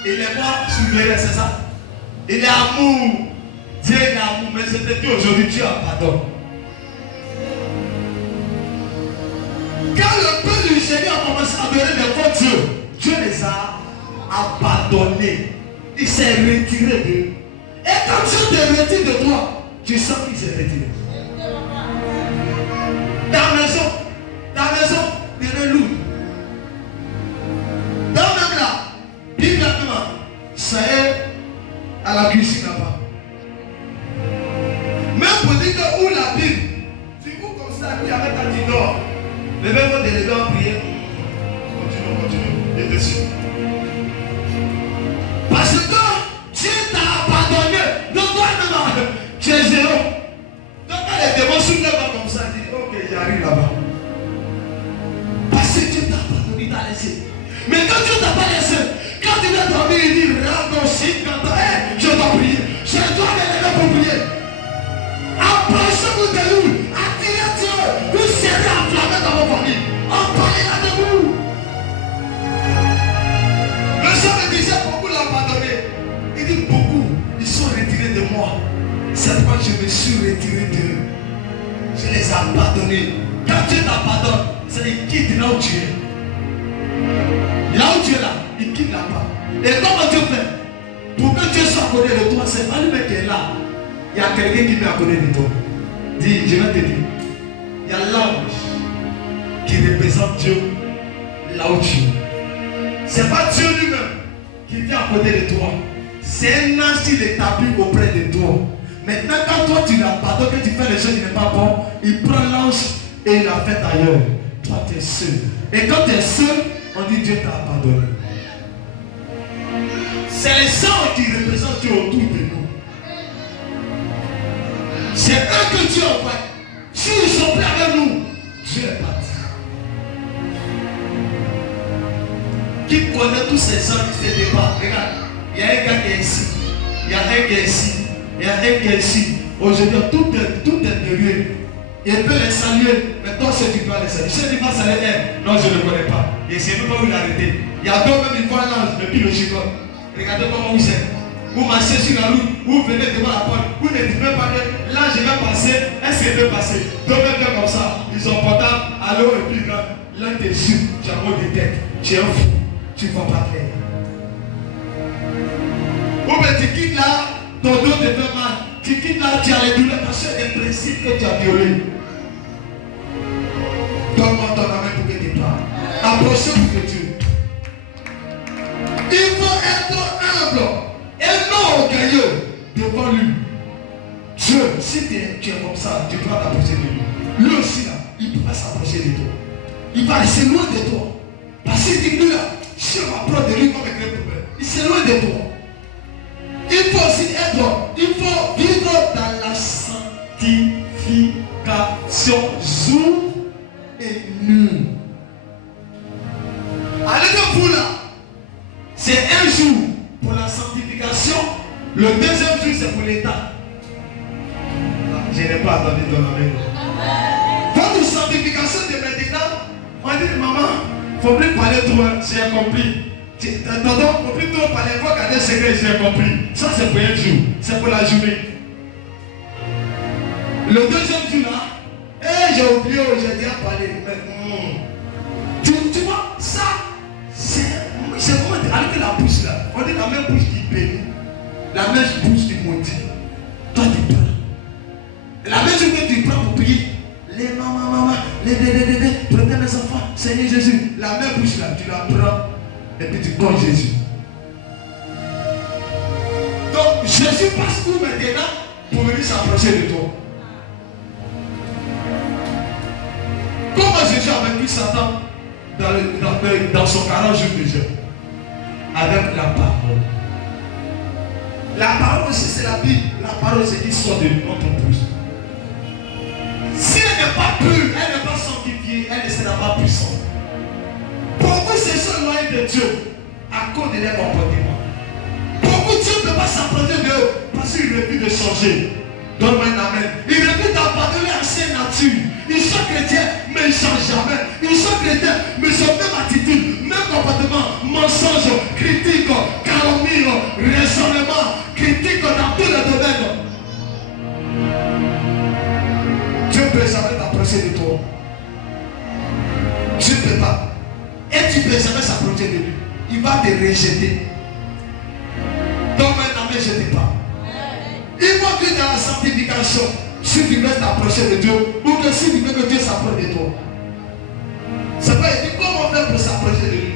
il est mort souverain, c'est ça? Il est amour. Dieu est amour, mais je te dis aujourd'hui, Dieu abandonne. Quand le peuple du Seigneur a commencé à adorer des faux dieux, Dieu les a abandonnés. Il s'est retiré d'eux. Et quand Dieu te retire de toi, tu sens qu'il s'est retiré. Ta maison devient lourde. Dans même là, Bible ça est à la cuisine là-bas. Même pour dire que où la Bible, tu ouvres comme ça, puis avec ta petite dors. Les mêmes vont déléguer en prière. Continue. Et dessus. Parce que Dieu t'a abandonné. Donc toi-même, tu es zéro. Donc quand les démons soulèvent comme ça, dis ok, j'arrive là-bas. Parce que Dieu t'a abandonné, il t'a laissé. Mais quand Dieu t'a pas laissé, quand tu vas dormir, il dit rends aussi quand je dois prier. Je dois me lever pour prier. Approchez-vous de nous. Attirez Dieu. Vous serez enflammés dans vos familles. On parlera de vous. Le Seigneur me disait beaucoup l'ont abandonné. Il dit beaucoup. Ils sont retirés de moi. C'est pourquoi je me suis retiré d'eux. Je les ai abandonnés. Quand Dieu t'abandonne, c'est qu'il quitte là où tu es. Là où tu es là, il quitte là-bas. Et comment Dieu fait? Pour que Dieu soit à côté de toi, c'est pas lui qui est là. Il y a quelqu'un qui est à côté de toi. Dis, je vais te dire. Il y a l'ange qui représente Dieu là où tu es. Ce n'est pas Dieu lui-même qui vient à côté de toi. C'est un ange qui l'établit auprès de toi. Maintenant, quand toi tu l'abandonnes, que tu fais les choses qui n'est pas bon, il prend l'ange et il la fait ailleurs. Toi, tu es seul. Et quand tu es seul, on dit Dieu t'a abandonné. C'est les anges qui représentent Dieu autour de nous. C'est eux que Dieu envoie. S'ils sont prêts avec nous, Dieu est parti. Qui connaît tous ces gens qui se débattent? Regarde, il y a un gars qui est ici, il y a un qui est ici, il y a un qui est ici. Aujourd'hui, tout est derrière. Il peut les saluer, mais toi, si tu dois les saluer. Si tu vas saluer elle, non, je ne le connais pas. Et c'est même pas où l'arrêter. Il y a d'autres même, ils voient l'ange depuis le chiffre. Regardez comment vous êtes. Vous marchez sur la route, vous venez devant la porte, vous ne dites même pas que là je vais passer, est-ce qu'il peut passer? Donc même comme ça, ils ont portable, allô et puis là tu es sûr, tu as un mot de tête, tu es un fou, tu ne vas pas clair. Ou bien tu quittes là, ton dos te fait mal, tu quittes là, tu as les douleurs parce que c'est des principes que tu as violés. Donne-moi ton main pour que tu parles. Approchez-vous de Dieu. Il faut être humble. Et non orgueilleux devant lui. Dieu, si tu es comme ça, tu dois t'approcher de lui. Lui aussi là, il ne peut pas s'approcher de toi. Il va rester loin de toi. Parce qu'il dit lui là, si on m'approche de lui comme un grand problème, il s'est loin de toi. Il faut aussi être il faut vivre dans la sanctification jour et nuit. Allez de vous là, c'est un jour pour la sanctification, le deuxième jour c'est pour l'État. Je n'ai pas entendu ton amen. Votre sanctification de maintenant, on dit maman, il ne faut plus parler trop, j'ai compris. Tonton, il ne faut plus trop parler, il faut garder le secret, j'ai compris. Ça c'est pour un jour, c'est pour la journée. Le deuxième jour là, j'ai oublié, j'ai déjà parlé. Tu vois, ça, c'est vraiment avec la bouche là. On dit la même bouche qui bénit, la même bouche qui maudit. Toi tu prends. La même chose que tu prends pour prier. Les maman, prenez mes enfants, Seigneur Jésus. La même bouche là, tu la prends et puis tu donnes Jésus. Donc Jésus passe où maintenant pour venir s'approcher de toi? Comment Jésus a vaincu Satan dans son 40 jours de jeûne? Avec la parole. La parole aussi c'est la Bible. La parole c'est qui sort de notre bouche. Si elle n'est pas pure, elle n'est pas sanctifiée, elle ne sera pas puissante. Beaucoup se sont éloignés de Dieu à cause de leur comportement. Beaucoup Dieu ne peut pas s'approcher d'eux parce qu'ils refusent de changer. Donne-moi un amen. Ils refusent d'abandonner l'ancienne nature. Ils sont chrétiens, mais ils ne changent jamais. Ils sont chrétiens, mais ils ont même attitude, même comportement, mensonge, critique, calomnie, raisonnement, critique dans tous les domaines. Dieu ne peut jamais t'approcher de toi. Tu ne peux pas. Et tu ne peux jamais s'approcher de lui. Il va te rejeter. Donc maintenant, je ne te parle. Il faut que dans la sanctification, si tu veux t'approcher de Dieu, ou que si tu veux que Dieu s'approche de toi. C'est pas dit comment faire pour s'approcher de lui.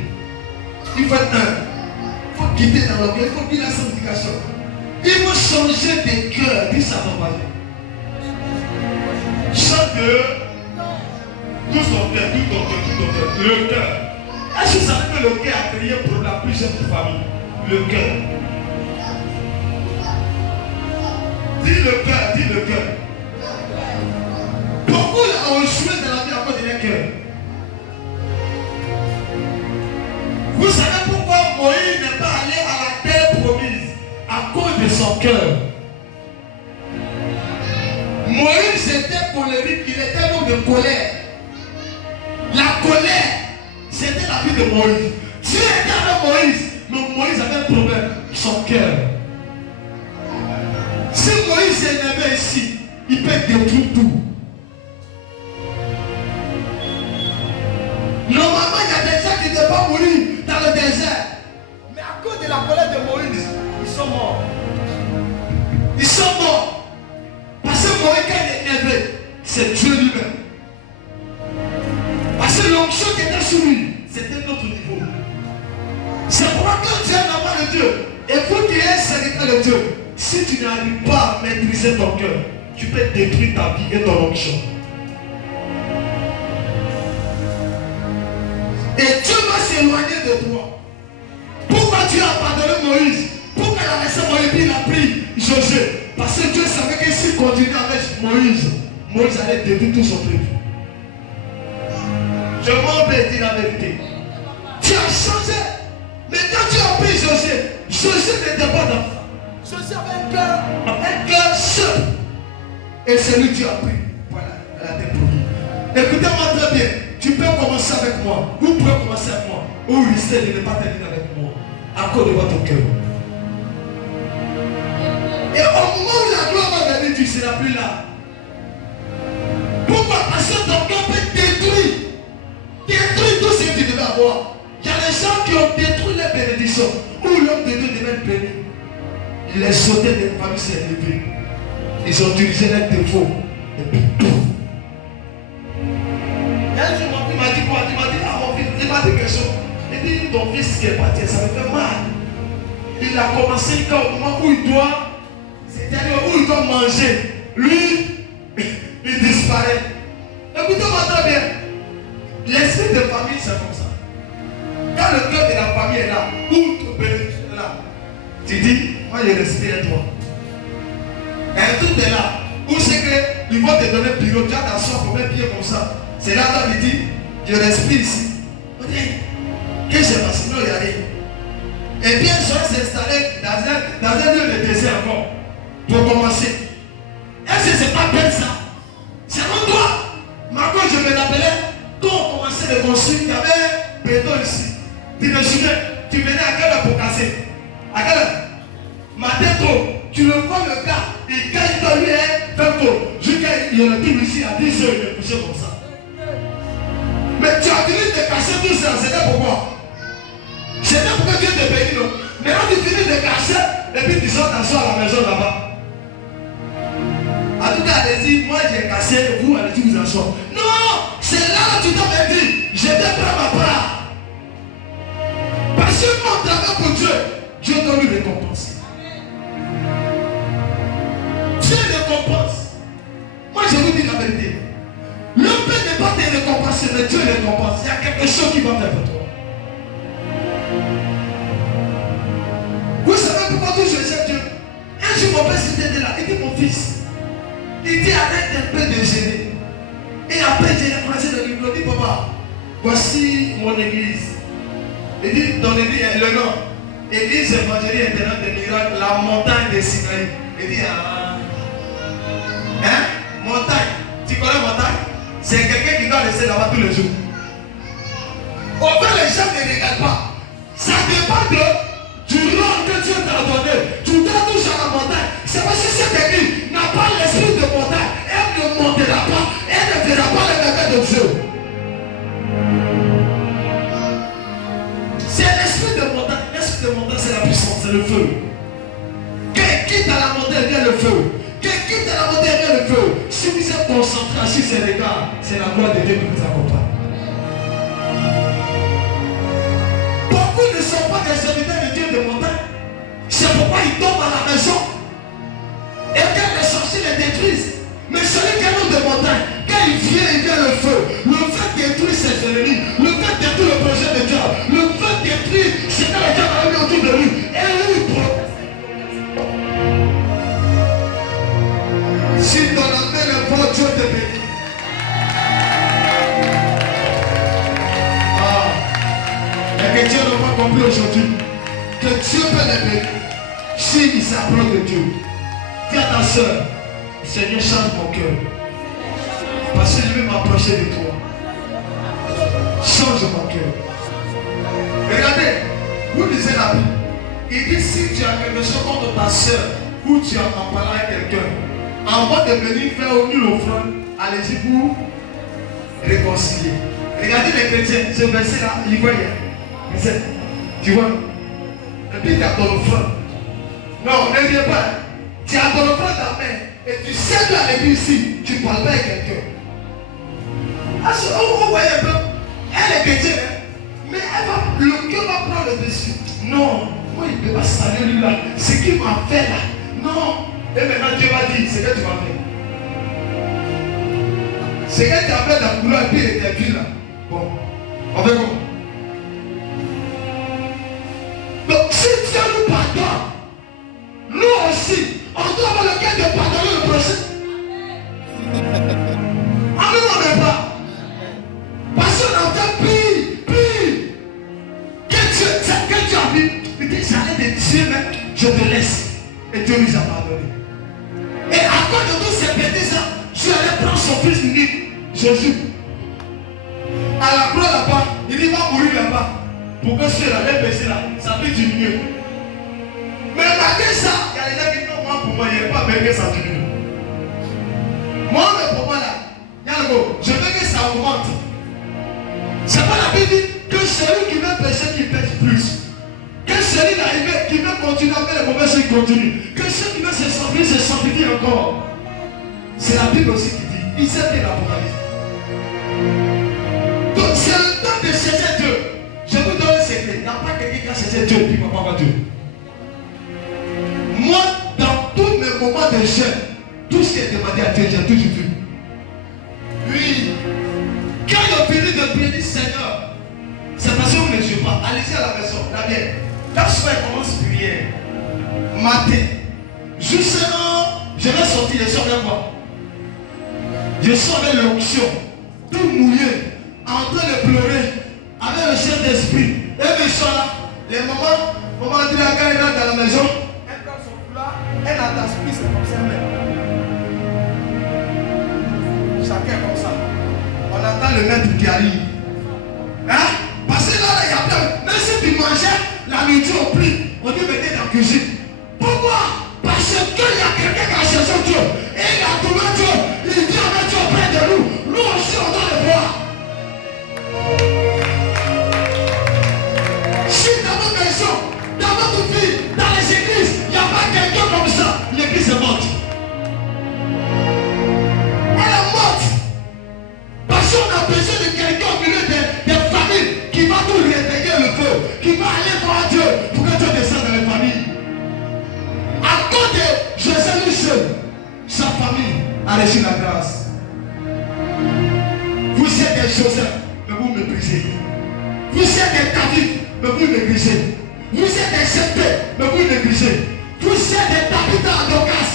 Il faut être un. Il faut quitter dans l'orgueil, il faut quitter la sanctification. Il faut changer de cœur, dit ça dans ma vie. Chaque tout son cœur, tout ton cœur, le cœur. Est-ce que vous savez que le cœur a créé pour la plus jeune famille? Le cœur. Dis le cœur, dis le cœur. Beaucoup ont échoué dans la vie à cause de leur cœur. Vous savez pourquoi Moïse n'est pas allé à la terre promise? À cause de son cœur. Moïse était colérique, il était l'homme de colère. La colère, c'était la vie de Moïse. Dieu était avec Moïse, mais Moïse avait un problème, son cœur. Si Moïse est énervé ici, il peut détruire tout. Normalement, il y a des gens qui ne peuvent pas mourir dans le désert. Mais à cause de la colère de Moïse, ils sont morts. Ils sont morts. Parce que Moïse, quand il est énervé, c'est Dieu lui-même. Parce que l'onction qui était sur lui, c'était notre niveau. C'est pourquoi quand tu es un enfant de Dieu, et vous qui êtes serviteur de Dieu, si tu n'arrives pas à maîtriser ton cœur, tu peux détruire ta vie et ton onction. Et Dieu va s'éloigner de toi. Pourquoi Dieu a pardonné Moïse? Pourquoi il a laissé Moïse et il a pris Josué? Parce que Dieu savait que s'il continuait avec Moïse, Moïse allait détruire tout son peuple. Je m'en vais dire la vérité. Tu as changé. Mais quand tu as pris Josué, Josué n'était pas d'enfant. Josué avait un cœur seul. Et c'est lui que tu as pris. Voilà, la terre promise. Écoutez-moi très bien. Tu peux commencer avec moi. Vous pouvez commencer avec moi. Ou risquer de ne pas terminer avec moi. À cause de votre cœur. Et au moment où la gloire va venir, tu ne seras plus là. Pourquoi? Parce que ton cœur peut détruire tout ce que tu devais avoir. Il y a des gens qui ont détruit les bénédictions. Où l'homme de Dieu devait être béni. Les sautés des familles s'est élevé. Ils ont utilisé leurs défauts. Et puis tout. Un jour, mon fils m'a dit quoi? Il m'a dit, ah mon fils, il m'a dit quelque chose. Il dit, ton fils qui est parti, ça me fait mal. Il a commencé quand au moment où il doit, c'est-à-dire où il doit manger. Lui, il disparaît. Écoutez-moi très bien. L'esprit de famille, c'est comme ça. Quand le cœur de la famille est là, où tu es là, tu dis, moi je respire toi. Un truc est là. Où c'est qu'ils vont te donner le bureau, tu as t'asseoir pour mettre pied comme ça. C'est là qu'on me dit, je respire ici. On dit, qu'est-ce qui s'est passé? Non, il n'y a rien. Et bien, je vais s'installer dans un lieu de désert encore. Pour commencer. Est-ce que c'est pas belle ça? C'est mon toi. Maintenant, je me rappelais, quand on commençait de construire, il y avait un béton ici. Tu me souviens, tu venais à quelle heure pour casser? À quelle heure? Matin tôt, tu le vois le gars, il gagne dans lui, 20 tôt. Jusqu'à il y a le tout ici à 10 heures, il est couché comme ça. Mais tu as fini de casser tout ça, c'était pourquoi? C'était pourquoi Dieu te bénit, non? Maintenant tu finis de casser, et puis tu sors t'asseoir à la maison là-bas. En tout cas, allez-y, moi j'ai cassé, vous allez-y vous asseoir. Non, c'est là où tu t'as dit, je vais prendre ma part. Parce que mon travail pour Dieu, Dieu doit lui récompenser. Dieu récompense. Moi je vous dis la vérité. Le Père n'est pas te récompenser, mais Dieu récompense. Il y a quelque chose qui va faire pour toi. Vous savez pourquoi vous cherchez Dieu? Un jour mon père s'était là, il dit mon fils. Il dit arrête un peu de gêner. Et après j'ai commencé de lui dire papa, voici mon église. Il dit ton église, le nom. Église évangélique intérieure de miracles, la montagne de Sinaï. Il dit montagne. Tu connais montagne? C'est quelqu'un qui doit rester là-bas tous les jours. Au fait les gens ne regardent pas. Ça dépend du rôle que Dieu t'a donné. Tu dois toucher à la montagne. C'est parce que cette église n'a pas l'esprit de montagne. Elle ne montera pas. Elle ne verra pas les merveilles de Dieu. C'est l'esprit de montagne. L'esprit de montagne, c'est la puissance, c'est le feu. Quand quitte à la montagne, vient le feu. Quand quitte à la montagne, vient le feu. Si vous êtes concentré sur ces regards, c'est la gloire de Dieu qui vous accompagne. Beaucoup ne sont pas des serviteurs de Dieu de montagne. C'est pourquoi ils tombent à la maison. Et quand les sorciers les détruisent. Mais celui qui est l'homme de montagne, quand il vient le feu. Le feu détruit ses ennemis. Le feu détruit le projet de Dieu. Le feu détruit ce que le diable a mis autour de lui. Et lui protège. Si dans la main le bon Dieu te bénit. Et que Dieu n'a pas compris aujourd'hui. Que Dieu peut les bénir. S'il s'approche de Dieu. Dis à ta soeur, Seigneur, change mon cœur. Parce que je vais m'approcher de toi. Change mon cœur. Regardez, vous lisez la Bible. Il dit si tu as quelque chose contre ta soeur ou tu as en parlant avec quelqu'un, avant de venir faire une offrande, allez-y pour réconcilier. Regardez les chrétiens, ce verset-là, il voit hier. Tu vois? Et puis tu as ton offrande. Non, ne viens pas. Tu as ton offrande à main. Et tu sais que à l'église ici, tu parles pas avec quelqu'un. Vous voyez un peu, elle est chrétienne, mais le cœur va prendre le dessus. Non, moi il ne peut pas saluer lui là. Ce qu'il m'a fait là. Non. Et maintenant Dieu va dire, c'est que tu m'as fait. C'est que tu as fait la couleur et puis il était vu là. Bon, on fait comment? Donc si Dieu nous pardonne, nous aussi, on doit avoir le cœur de pardonner le prochain. Amen, on n'est pas. Parce qu'on a fait pire. Que Dieu a vu, il dit, j'allais de Dieu même, je te laisse. Et Dieu nous a pardonné. Et à cause de tous ces bêtises, Dieu allait prendre son fils unique, Jésus. À la croix là-bas, il dit, va mourir là-bas. Pour que ceux-là, les péchés là, ça peut diminuer. Mais malgré ça, il y a les gens qui disent, non, moi pour moi, il n'y a pas besoin que ça diminue. Moi, mais pour moi là, je veux que ça augmente. C'est pas la Bible dit que celui qui veut pécher, qui pêche plus. Que celui qui veut continuer à faire les mauvais choses, qui continue. Que celui qui veut se sanctifier encore. C'est la Bible aussi qui dit. Il sait bien l'Apocalypse. Donc c'est le temps de chercher Dieu. Je vous donne un secret. Il n'y a pas quelqu'un qui a cherché Dieu et puis papa va Dieu. Moi, dans tous mes moments de jeûne, tout ce qui est demandé à Dieu, j'ai toujours vu. Oui. Quand il a fini de prier, Seigneur, c'est parce que vous ne jouez pas. Allez-y à la maison, la mienne. Là, soir, il commence à prier. Matin. Justement, Je vais sortir, je sors avec quoi? Je sors avec l'onction, tout mouillé, en train de pleurer, avec le Saint-Esprit. Et mes soeurs là, les mamans, maman dit à elle rentre dans la maison, elle prend son foulard, elle attache plus, c'est comme ça même. Chacun comme ça. On attend le maître qui arrive. Hein? Parce que là, il y a plein. Même si tu mangeais la nourriture au prix, on dit mettez dans la cuisine. Pourquoi? Parce qu'il y a quelqu'un qui a cherché Dieu. Et il a trouvé Dieu. Il dit avec Dieu auprès de nous. Nous aussi, on doit le voir. Si dans nos maisons, dans notre vie, dans les églises, il n'y a pas quelqu'un comme ça, l'église est morte. Elle est morte. Parce qu'on a besoin de quelqu'un au milieu des familles qui va tout réveiller le feu, qui va aller voir Dieu pour que Dieu descende dans les familles. À cause de Joseph seul, sa famille a reçu la grâce. Vous êtes des Joseph, mais vous méprisez. Vous êtes des David, mais vous négligez. Vous êtes des Jephthé, mais vous négligez. Vous êtes des David à Dorcas,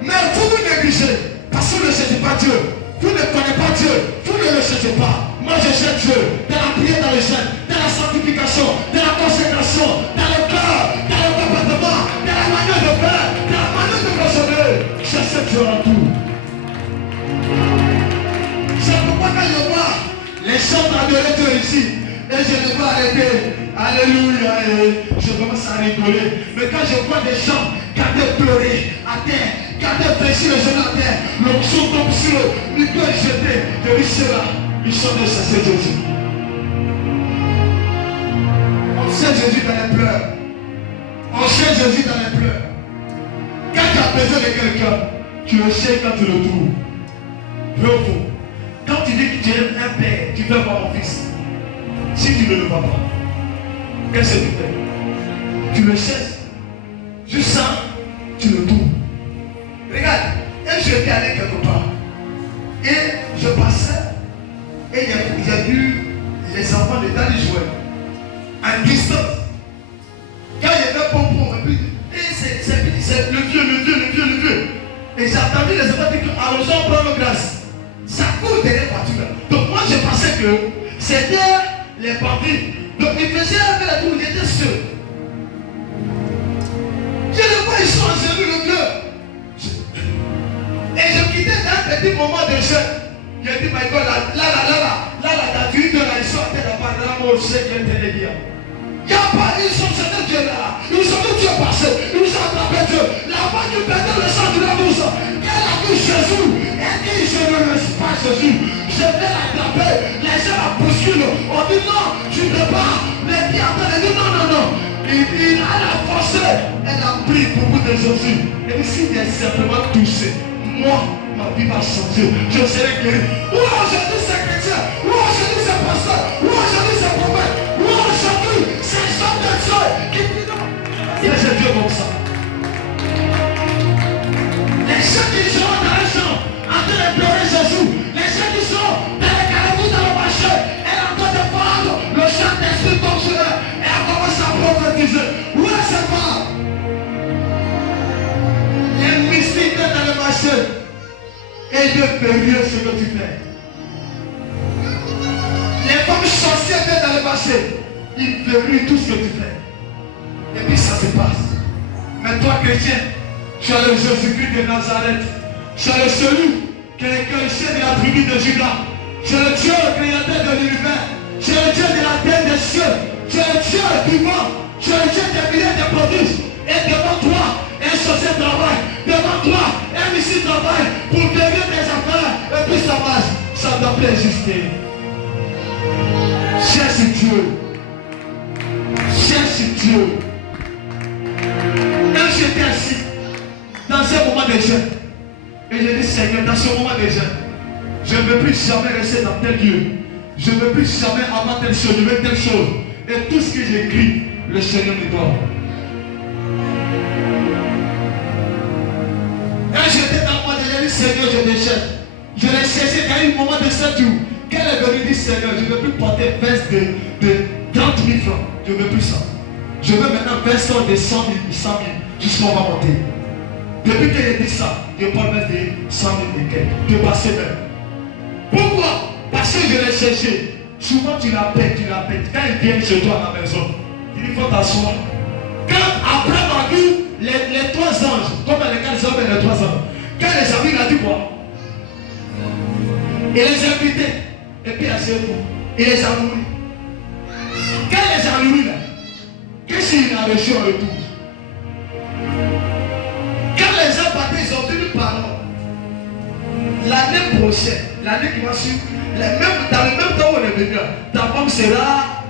mais vous négligez. Parce que vous ne cherchez pas Dieu. Vous ne connaissez pas Dieu. Vous ne le cherchez pas. Moi je cherche Dieu. Dans la prière, dans le jeûne, dans la sanctification, dans la consécration, dans le cœur, dans le comportement, dans la manière de faire, dans la manière de consommer. Cherchez Dieu en tout. C'est pourquoi quand je vois les chants d'adorer Dieu ici, et je ne vois arrêter. Alléluia. Et je commence à rigoler. Mais quand je vois des gens garder pleurer à terre, garder fléchir le genou à terre, l'onction tombe sur eux, ils peuvent jeter. Je dis cela, ils sont de chasser Jésus. On sait Jésus dans les pleurs. On sait Jésus dans les pleurs. Quand tu as besoin de quelqu'un, tu le sais quand tu le trouves. Vrai ou faux? Quand tu dis que tu es un père, tu veux voir mon fils. Si tu ne le vois pas, qu'est-ce que tu fais? Tu le cherches. Juste ça, tu le trouves. Regarde, un jour j'étais allé quelque part. Et je passais. Et j'ai vu les enfants de Dali jouer. En distance. Quand il y avait pompon, et c'est le vieux. Et j'ai entendu les enfants dire que allons prendre grâce. Ça court derrière la voiture. Donc moi je pensais que c'était les bandits. Donc ils faisaient avec la tour, ils étaient seuls. Je le vois, ils sont en genoux, le vieux. Et je quittais d'un petit moment de jeu. J'ai dit, my God, là, la tuile de la, ils sont en tête là-bas, là, moi, je sais qu'il y a des liens. Il n'y a pas, ils sont sur Dieu là. Ils ont vu Dieu passer. Ils ont attrapé Dieu. Là-bas, ils perdaient le sang de la bouche. Elle a vu Jésus. Elle dit, je ne laisse pas Jésus. Je vais l'attraper. Les gens la bousculent. On dit non, tu ne peux pas. Les diables, elle dit non. Il a la force. Elle a pris beaucoup de Jésus. Et s'il est simplement touché, moi, ma vie va changer. Je serai guéri. Ou aujourd'hui c'est chrétien. Ou aujourd'hui c'est pasteur. Ou aujourd'hui c'est prophète. Ou aujourd'hui c'est gens de Dieu qui dit non. Il y a Dieu comme ça. Les gens qui sont dans les champs en train de pleurer Jésus. Les gens qui sont dans les carrefours, dans le marché. Elle est en train de prendre le chant d'esprit comme cela. Et elle commence à prophétiser. Où est cette femme? Les mystiques dans le marché. Et Dieu périlleux ce que tu fais. Les femmes sorcières viennent dans le marché. Ils périllent tout ce que tu fais. Et puis ça se passe. Mais toi chrétien, tu as le Jésus-Christ de Nazareth. Tu as le celui qui est le chef de la tribu de Judas. Tu es le Dieu créateur de l'univers. Tu es le Dieu de la terre des cieux. Tu es le Dieu du vent. Tu es le Dieu des milliers de prodiges. Et devant toi, un sorcier travaille. Devant toi, un ici travaille pour guérir tes affaires. Et puis ça marche. Ça ne doit plus exister. Cherche Dieu. Cherche Dieu. Quand j'étais assis dans ce moment de jeûne, et j'ai dit Seigneur, dans ce moment de jeûne, je ne veux plus jamais rester dans tel lieu. Je ne veux plus jamais avoir telle chose, je veux telle chose. Et tout ce que j'écris, le Seigneur me donne. Quand j'étais dans moi, j'ai dit Seigneur, je déchète. Je l'ai cherché dans un moment de 7 jours. Quand elle est venue dire Seigneur, je ne veux plus porter veste de 30 000 francs. Je ne veux plus ça. Je veux maintenant veste de 100 000, 100 000, jusqu'à on va monter. Depuis que j'ai dit ça, je parle même de 100 000 et quelques. De passer même. Pourquoi? Parce que je l'ai cherché. Souvent tu l'appelles. Quand il vient chez toi à la maison, il faut t'asseoir. Quand après ma vie, les trois anges, comme les 4 hommes et les 3 anges, quand les amis l'ont dit quoi? Il les a invités. Et puis asseyez-vous. Il les a nourris. Quand il les a nourris là, qu'est-ce qu'il a reçu en retour? Quand les gens partaient, ils ont tenu parole. L'année prochaine, l'année qui va suivre, dans le même temps où on est venu, ta femme sera.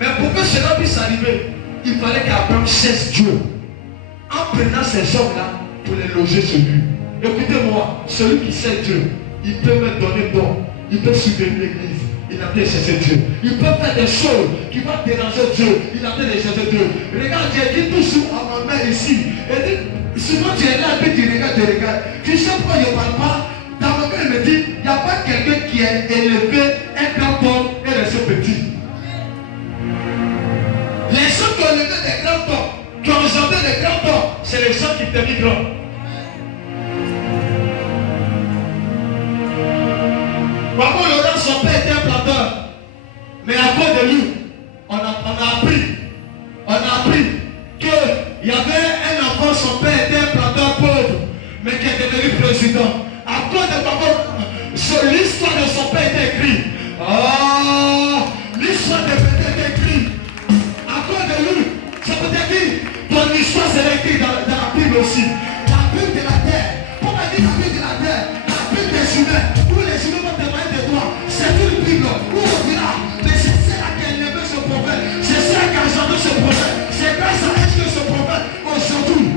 Mais pour que cela puisse arriver, il fallait qu'Abraham cherche Dieu. En prenant ces hommes-là pour les loger chez lui. Écoutez-moi, celui qui sait Dieu, il peut me donner bon, il peut soutenir l'église. Il a été chercher Dieu. Il peut faire des choses qui vont déranger Dieu. Il a été chercher Dieu. Regarde, j'ai dit toujours à ma mère ici. Et dit, souvent tu es là et puis tu regardes. Tu sais pourquoi je ne parle pas? Dans mon cœur, il me dit, il n'y a pas quelqu'un qui est élevé un grand homme et resté petit. Les gens qui ont élevé des grands hommes, qui ont engendré des grands hommes, c'est les gens qui t'aiment grands. Maman Laurent, son père était un planteur. Mais à cause de lui, on a appris qu'il y avait un enfant, son père était un planteur pauvre, mais qui est devenu président. À cause de maman, l'histoire de son père est écrite. L'histoire de son père est écrite. À cause de lui, ça veut dire que ton histoire sera écrite dans la Bible aussi. La Bible de la terre. Comme on dit la Bible de la terre, la Bible des humains, où les humains vont témoigner de toi. C'est une Bible où on dira, mais c'est celle qui a élevé ce prophète. C'est celle qui a engendré ce prophète. C'est grâce à elle que ce prophète, aujourd'hui,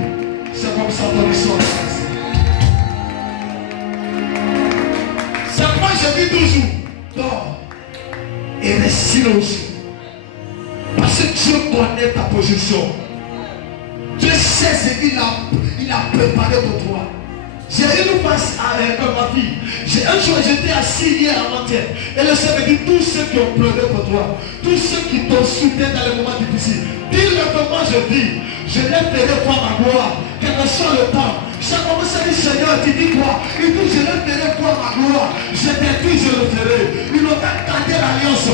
c'est comme ça ton histoire. C'est pourquoi je dis toujours, dors et reste silencieux. Parce que Dieu connaît ta position. Dieu sait ce qu'il a préparé pour toi. J'ai eu une face comme ma fille. Un jour j'étais assis hier avant-hier. Et le Seigneur me dit, tous ceux qui ont pleuré pour toi, tous ceux qui t'ont soutenu dans les moments difficiles, dis-le que moi je dis, je les ferai voir ma gloire, quel que soit le temps. J'ai commencé à dire, Seigneur, tu dis quoi? Il dit, je les ferai voir ma gloire. Je t'ai dit, je le ferai. Ils n'ont qu'à garder l'alliance.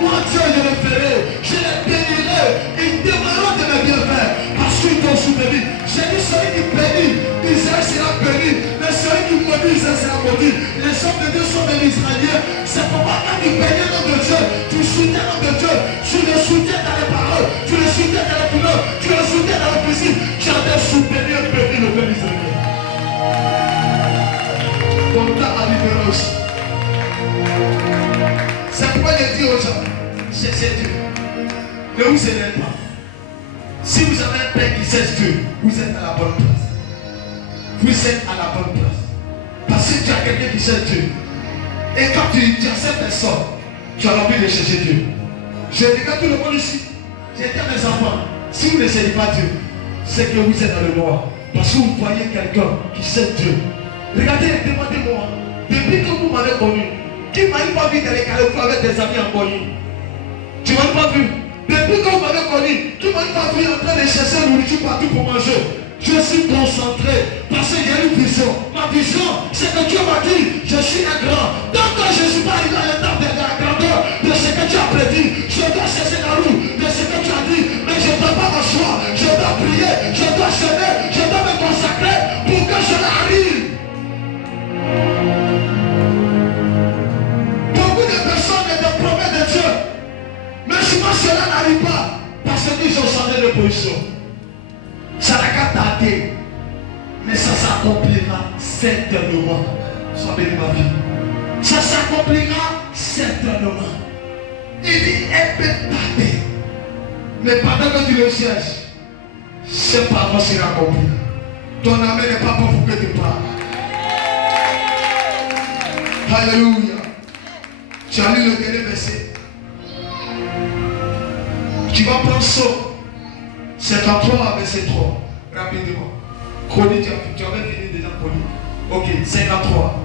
Moi Dieu, je le ferai. Je les bénirai. Ils demanderont de mes bienfaits. Parce qu'ils t'ont soutenu. J'ai dit, celui qui bénit, Israël sera béni. Mais celui qui maudit, Israël sera maudit. Les hommes de Dieu sont des Israéliens. C'est pourquoi quand tu bénis l'homme de Dieu, tu soutiens l'homme de Dieu. Tu le soutiens dans les paroles. Tu le soutiens dans les couleurs. Tu le soutiens dans le physique. Tu as des soutenus et bénis le peuple israélien. Ton temps arrivera aussi. C'est pourquoi je dis aux gens, cherchez Dieu. Ne vous énervez pas. Si vous avez un père qui cherche Dieu, vous êtes à la bonne place. Vous êtes à la bonne place. Parce que tu as quelqu'un qui cherche Dieu. Et quand tu as cette personne, tu as envie de chercher Dieu. Je regarde tout le monde ici. J'ai dit à mes enfants, si vous ne cherchez pas Dieu, c'est que vous êtes dans le noir. Parce que vous voyez quelqu'un qui cherche Dieu. Regardez, demandez-moi, depuis que vous m'avez connu, qui m'a pas vu dans les carrefours avec des amis en bonnie? Tu m'as pas vu? Depuis que vous m'avez connu, qui m'a pas vu en train de chercher nourriture partout pour manger? Je suis concentré parce qu'il y a une vision. Ma vision, c'est que Dieu m'a dit, je suis un grand. Tant que je ne suis pas arrivé à l'étape de la grandeur de ce que tu as prédit, je dois chercher la roue de ce que tu as dit. Mais je ne dois pas m'asseoir, je dois prier, je dois semer, je dois me consacrer pour que cela arrive. Beaucoup de personnes ne te promettent de Dieu. Mais souvent cela n'arrive pas parce qu'ils ont changé de position. Ça n'a qu'à tarder, mais ça s'accomplira certainement. Sois béni ma vie. Ça s'accomplira certainement. Il dit, elle peut tarder. Mais pendant que tu le cherches, c'est pas moi qui accompli. Ton âme n'est pas pour que tu parles. Alléluia. Tu as lu le dernier verset. Tu vas prendre saut. 53 verset 3. Rapidement. Chronique, tu avais fini déjà chronique. Ok, 53.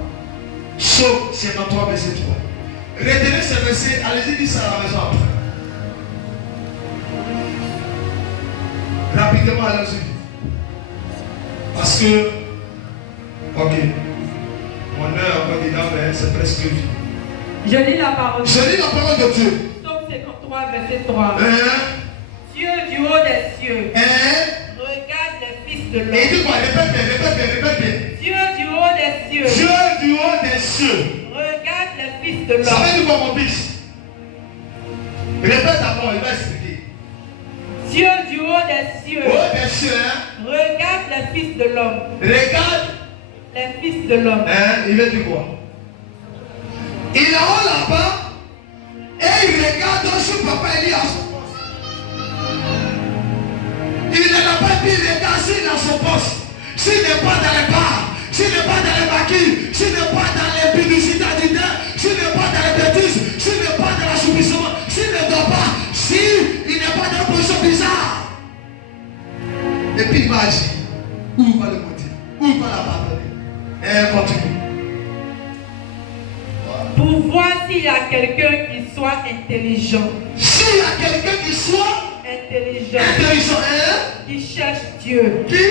Saut 53 verset 3. Retenez ce verset, allez-y dire ça à la maison après. Rapidement, allez-y. Parce que, ok, mon heure, c'est presque vide. Je lis la parole. Je lis la parole de Dieu. Psaume 53, verset 3. Dieu du haut des cieux, regarde les fils de l'homme. Et dis quoi? Répète. Dieu du haut des cieux, Dieu du haut des cieux. regarde les fils de Ça l'homme. veut dire quoi, mon fils? Répète d'abord, il va expliquer. Dieu du haut des cieux, Haut des cieux, hein? regarde les fils de l'homme. Regarde. Les fils de l'homme. Il veut dire quoi? Il est en haut là-bas et il regarde sur papa Elias. Il est là-bas et il regarde s'il est dans son poste. S'il n'est pas dans les bars, s'il n'est pas dans les maquis, s'il n'est pas dans les publicités d'idées, s'il n'est pas dans les bêtises, s'il n'est pas dans l'assouplissement, s'il ne dort pas, s'il n'est pas dans une position bizarre. Et puis il va agir. Où il va le motiver? Où il va la pardonner? Et continue. Pour voir s'il y a quelqu'un qui soit intelligent. S'il y a quelqu'un qui soit intelligent, qui cherche Dieu. Qui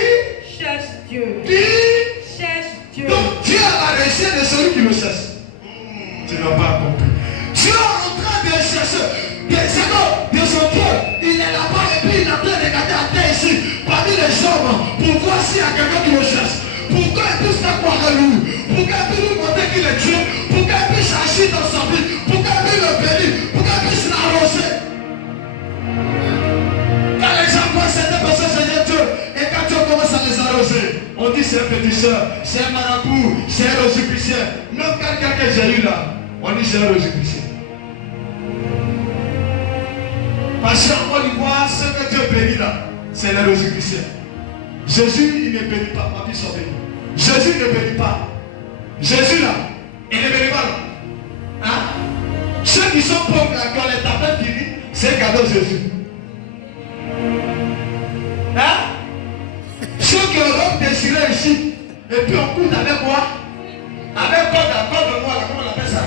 cherche Dieu. Cherche Dieu. Donc Dieu a la recherche de celui qui le cherche. Tu n'as pas compris. Dieu est en train de chercher de son Dieu. Il est là-bas et puis il est en train de regarder à terre ici, parmi les hommes, pour voir s'il y a quelqu'un qui le cherche. Pourquoi il puisse faire croire à lui? Pourquoi il puisse lui montrer qu'il est Dieu? Pourquoi il puisse agir dans sa vie? Pourquoi il puisse le bénir? Pourquoi il puisse l'arroser? Quand les gens voient certaines personnes Seigneur Dieu, et quand Dieu commence à les arroser, on dit c'est un pétisseur, c'est un marabout, c'est un rosicrucien. Même quand quelqu'un j'ai eu là, on dit c'est un rosicrucien. Parce qu'on y voit ce que Dieu bénit là, c'est les rosicruciens. Jésus, il ne bénit pas, ma vie sont bénies. Jésus ne bénit pas. Jésus là, il ne bénit pas là. Hein? Ceux qui sont pauvres là, quand les tapettes finissent, c'est un cadeau de Jésus. Hein? Ceux qui auront désiré ici, et puis on coûte avec quoi? Avec code de moi là, comment on appelle ça?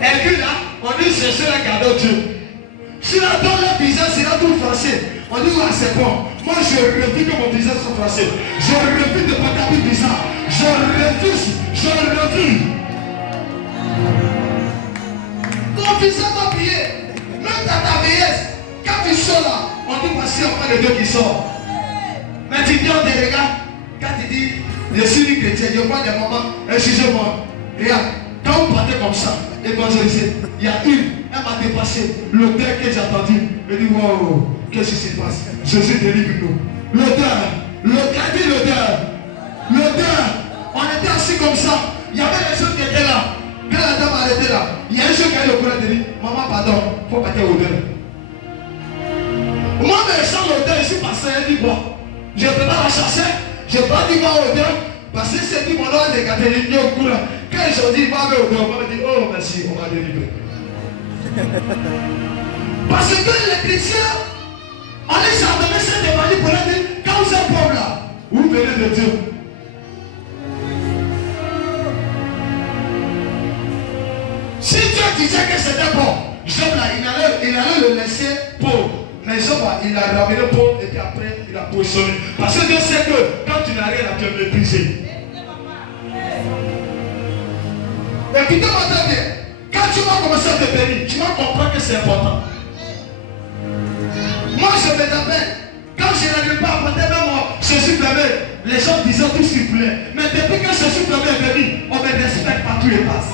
Et puis là, on dit c'est un cadeau de Dieu. Si la donne le visage sera tout français, on dit ouais, c'est bon. Moi je refuse que mon visage soit français. Je refuse de pas bizarre. Je refuse. Ton visage va briller. Même dans ta vieillesse, quand tu sors là, on dit voici encore de Dieu qui sort. Mais tu dis on te regarde, quand tu dis je suis chrétien, je vois des moments, excusez-moi, regarde, quand vous partez comme ça, évangéliser, il y a elle m'a dépassé. L'odeur que j'ai entendu, je dis wow, qu'est-ce qui se passe? Jésus délivre-nous. L'odeur, on était assis comme ça, il y avait les gens qui étaient là. Quand la dame arrêtait là, il y a un jeune qui a eu le courage de dire, maman pardon, il faut partir l'odeur. Moi, je sens l'odeur ici passer, elle dit bon, je ne peux pas la chasser, je ne peux pas dire l'odeur, parce que c'est dit mon nom de Catherine, il y a au courant. Quand ils ont dit, va avec l'odeur, on va me dire, oh merci, on va délivrer. Parce que les chrétiens, on les a donné cette évangile pour leur dire, quand vous êtes pauvre là, vous venez de Dieu. Si Dieu disait que c'était bon, Job là, il allait le laisser pauvre. Mais Job là, il a ramené pauvre et puis après, il a positionné. Parce que Dieu sait que quand tu n'as rien à te mépriser. Écoutez-moi très bien. Quand tu vas commencer à te bénir, tu vas comprendre que c'est important. Moi, je me rappelle, quand je n'arrive pas à porter même moi, je suis fermé, les gens disaient tout ce qu'ils voulaient. Mais depuis que je suis fermé et béni, on me respecte partout et passe.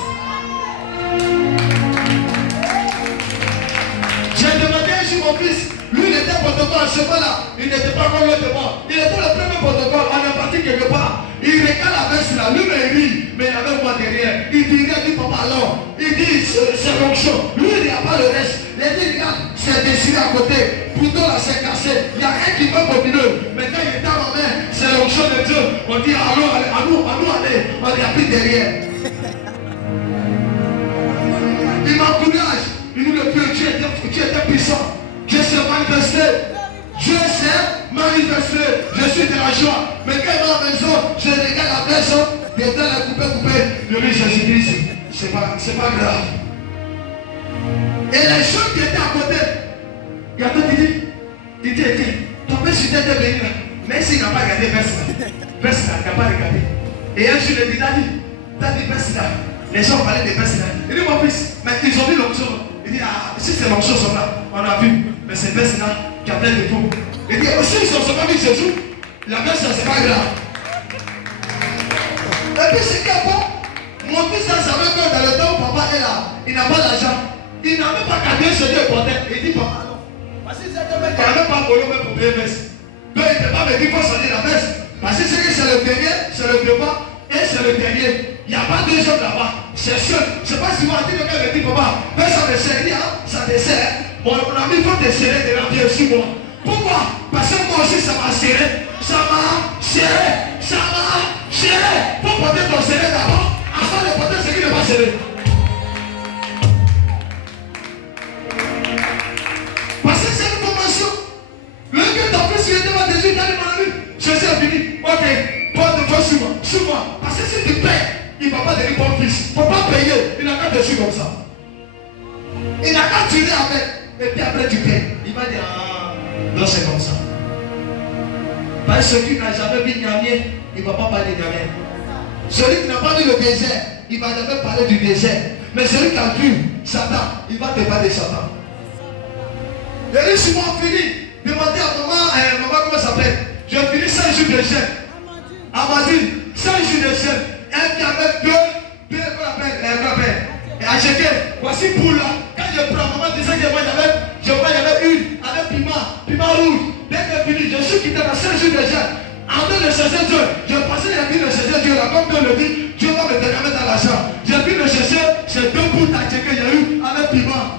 J'ai demandé un jour mon fils, lui il était protocole à ce moment-là, il n'était pas comme l'autre moi. Il était le premier protocole, on est parti quelque part. Il regarde la veste là, lui il rit, mais il y avait moi derrière. Il dit papa alors, il dit c'est l'onction. Lui il n'y a pas le reste. Il dit regarde, c'est dessiné à côté. Plutôt là c'est cassé. Il y a un qui veut continuer. Mais quand il est dans ma main, c'est l'onction de Dieu. On dit à nous allez, on est appris derrière. Il m'encourage. Il nous le dit Dieu était puissant. Dieu s'est manifesté. Dieu s'est manifesté. Je suis de la joie. Mais quand il va à la maison, je regarde la maison, dedans la coupée. Je dis Jésus-Christ, c'est pas grave. Et les gens qui étaient à côté, il y a d'autres qui disent, ton père si t'étais béni là. Mais s'il n'a pas regardé verset là, il n'a pas regardé. Et un jour, il a dit, verset là. Les gens parlaient des verset là. Il dit, mon fils, mais ils ont vu l'onction. Il dit, ah, si c'est l'onction sont là, on a vu. Mais c'est verset là qui a plein de faux. Il dit, aussi, ils sont pas vu Jésus. La verset là, c'est pas grave. Et puis, c'est qu'il bon. Mon fils là, savait que dans le temps où papa est là, il n'a pas d'argent. Il n'a même pas gardé ce Dieu portait. Il dit, papa, non. Parce que c'est un mec qui n'a même pas volé même pour payer veste. Donc il ne peut pas me dire qu'il faut sortir la veste. Parce que c'est le dernier, c'est le départ et c'est le dernier. Il n'y a pas deux hommes là-bas. C'est seul. Je ne sais pas si vous avez dit que quelqu'un me dit, papa, fais ça dessert. Il dit, ah, ça dessert. Mon ami, il faut te serrer de la bien sûr moi. Pourquoi? Parce que moi aussi ça m'a serré. Ça m'a serré. Ça m'a serré. Faut porter ton serré d'abord. Avant de porter ce qui n'est pas serré. Parce que c'est une formation. Le gars ton fils il était devant Jésus, il a dit mon ami, Jésus a fini. Ok, porte-toi sur moi. Parce que si tu payes, il ne va pas devenir bon fils. Il ne faut pas payer. Il n'a qu'à te suivre comme ça. Il n'a qu'à tirer avec. Et puis après tu payes. Il va dire, ah, non c'est comme ça. Parce que celui qui n'a jamais vu Niamien, il ne va pas parler de Niamien. Celui qui n'a pas vu le désert, il ne va jamais parler du désert. Mais celui qui a vu Satan, il va te parler de Satan. Et si moi fini, demandez à maman comment ça s'appelle. J'ai fini 5 jours de jeûne. Amazine, 5 jours de jeûne. Elle qui avait deux, qu'on appelle, et acheté. Voici pour là. Quand je prends, maman disait que moi j'avais une avec piment rouge. Dès que fini, je suis quitté dans 5 jours de jeûne. En train de chercher Dieu, je passais la vie de chercher Dieu là, comme Dieu le dit, Dieu va me dégager dans l'argent. J'ai pu le chercher, c'est 2 bouts d'acheté que j'ai eu avec piment.